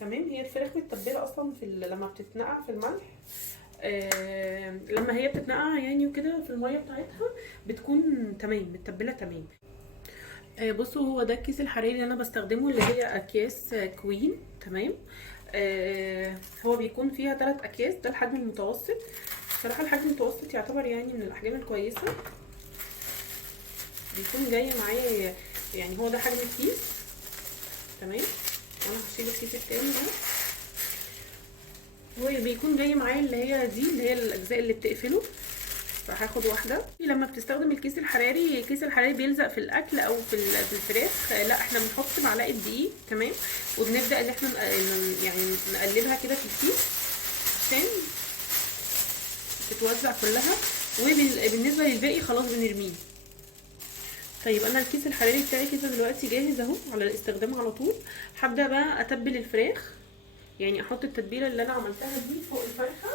تمام. هي الفراخ متبله اصلا لما بتتنقع في الملح. لما هي بتتنقع يعني وكده في الميه بتاعتها بتكون تمام، متبله تمام. بصوا، هو ده الكيس الحراري اللي انا بستخدمه، اللي هي اكياس كوين. تمام. هو بيكون فيها 3 اكياس، ده الحجم المتوسط. بصراحه الحجم المتوسط يعتبر يعني من الاحجام الكويسه. بيكون جاي معايا يعني، هو ده حجم الكيس. تمام. وانا هشيل الكيس التاني ده. هو بيكون جاي معايا اللي هي الاجزاء اللي بتقفله. فهاخد واحده. لما بتستخدم الكيس الحراري بيلزق في الاكل او في الفراخ. لا، احنا بنحط معلقه دقيق. تمام. وبنبدا ان احنا يعني نقلبها كده في الكيس عشان تتوزع كلها. وبالنسبه للباقي خلاص بنرميه. طيب انا الكيس الحراري بتاعي كده دلوقتي جاهز اهو على الاستخدام على طول. هبدا بقى اتبل الفراخ، يعني احط التتبيله اللي انا عملتها دي فوق الفرخه.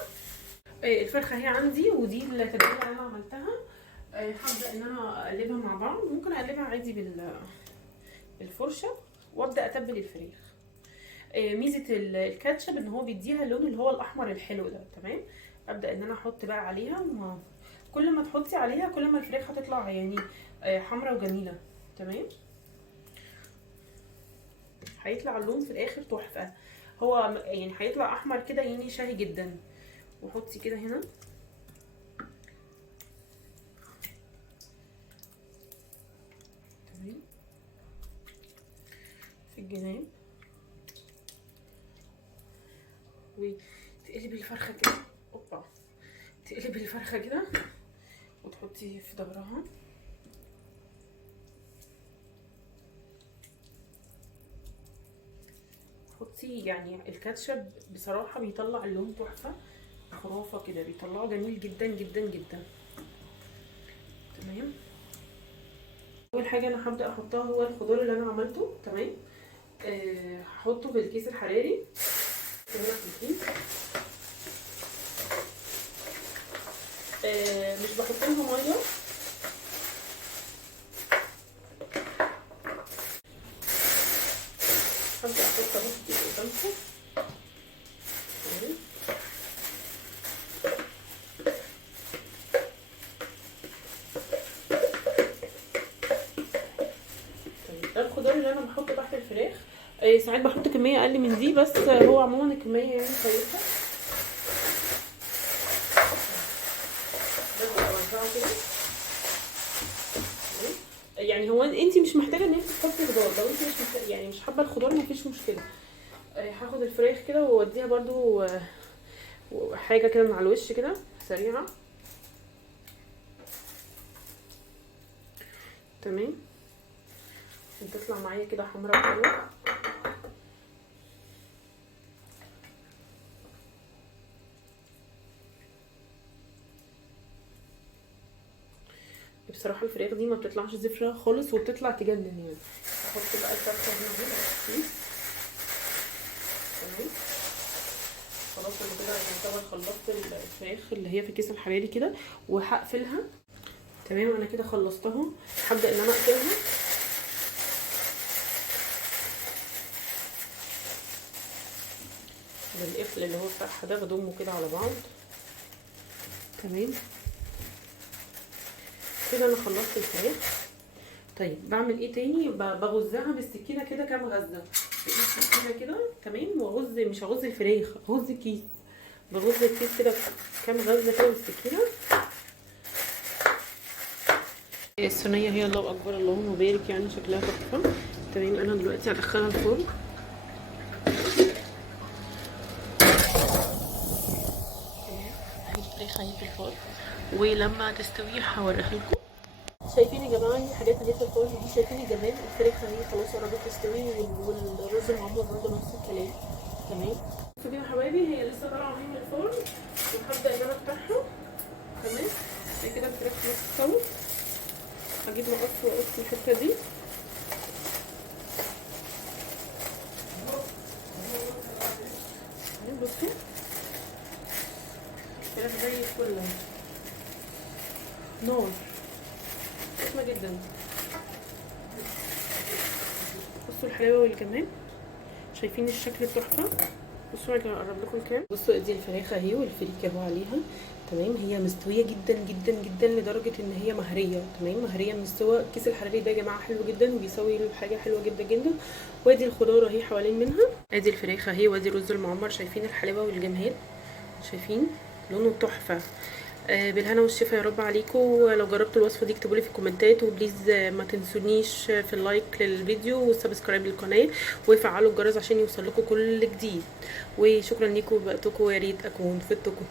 الفرخه هي عندي، ودي التتبيله اللي انا عملتها. هبدا ان انا اقلبها مع بعض. ممكن اقلبها عادي بالفرشه وابدا اتبل الفراخ. ميزه الكاتشب ان هو بيديها اللون اللي هو الاحمر الحلو ده. تمام. ابدا ان انا احط بقى عليها. كل ما تحطي عليها كل ما الفراخ هتطلع يعني حمرا وجميله. تمام. هيطلع اللون في الاخر تحفه. هو يعني هيطلع احمر كده يعني شهي جدا. وحطي كده هنا. تمام. في الجناب. وتقلبي الفرخه كده. اوبا. تقلبي الفرخه كده وتحطي في ظهرها. حطي يعني الكاتشب بصراحه بيطلع اللون تحفه، خرافه كده، بيطلعه جميل جدا جدا جدا. تمام. اول حاجه انا هبدا احطها هو الخضار اللي انا عملته. تمام. هحطه في الكيس الحراري هنا في الكيس. مش بحط لها ميه. هبدا احط اهو في الكيس قدامكم. طيب ده الخضار اللي انا بحطه تحت الفراخ. ساعات بحط كميه اقل من دي، بس هو عموما الكميه يعني كويسه. بس اوزعه كده. يعني هو انت مش محتاجه ان انت تحطي خضار، لو انت مش محتاجة يعني مش حابه الخضار مفيش مشكله. هاخد الفراخ كده واوديها برضو حاجه كده من على الوش كده سريعه. تمام، عشان تطلع معايا كده حمرا حلوه. بصراحه الفراخ دي ما بتطلعش زفره خالص وبتطلع تجنن يعني. احط بقى الفرخه دي هنا. تمام، خلاص انا كده يعتبر خلصت الفراخ اللي هي في الكيس الحراري كده، وهقفلها. تمام، انا كده خلصتها. هبدا ان انا اقفلها. بالقفل اللي هو بتاعها ده بضمه كده على بعض. تمام كده انا خلصت الفراخ. طيب بعمل ايه تاني؟ بغزها بالسكينه كده كام غزه بالسكينه كده. تمام، واغز، مش هغز الفراخ، اغز الكيس. بغز الكيس كده كام غزه كده بالسكينه. الصينيه هي الله اكبر اللهم بارك، يعني شكلها تحفه. تمام، انا دلوقتي هدخلها الفرن. الفراخ اهي في الفرن، ولما تستوي هوريها لكم. شايفين يا جماعه الحاجات اللي في الفرن دي؟ شايفين الجمال؟ الفراخ اهي خلاص قربت تستوي، والرز المعمر برضه نفس الكلام. تمام، بصوا كده يا حبايبي، هي لسه طالعه اهي من الفرن، وهبدا ان انا افتحها. تمام، كده الفراخ خلاص استوت. هجيب مقص واقص الحته دي. بصوا الفراخ زي الفل، نار سخنه جدا. بصوا الحلاوه والجمال، شايفين الشكل التحفه. بصوا انا هقرب لكم كام. بصوا ادي الفراخ اهي والفريك اهو عليها. تمام، هي مستويه جدا جدا جدا لدرجه ان هي مهريه. تمام، مهريه من السوا. الكيس الحراري ده يا جماعه حلو جدا وبيسوي الحاجه حلوه جدا جدا. وادي الخضار اهي حوالين منها. ادي الفراخ اهي، وادي الرز المعمر. شايفين الحلاوه والجمال؟ شايفين لونه تحفه. بالهنا والشفا يا رب عليكم. لو جربتوا الوصفه دي اكتبوا لي في الكومنتات، وبليز ما تنسونيش في اللايك للفيديو والسبسكرايب للقناه، وفعلوا الجرس عشان يوصل لكم كل جديد. وشكرا لكم ووقتكم، ويا ريت اكون فدتكم.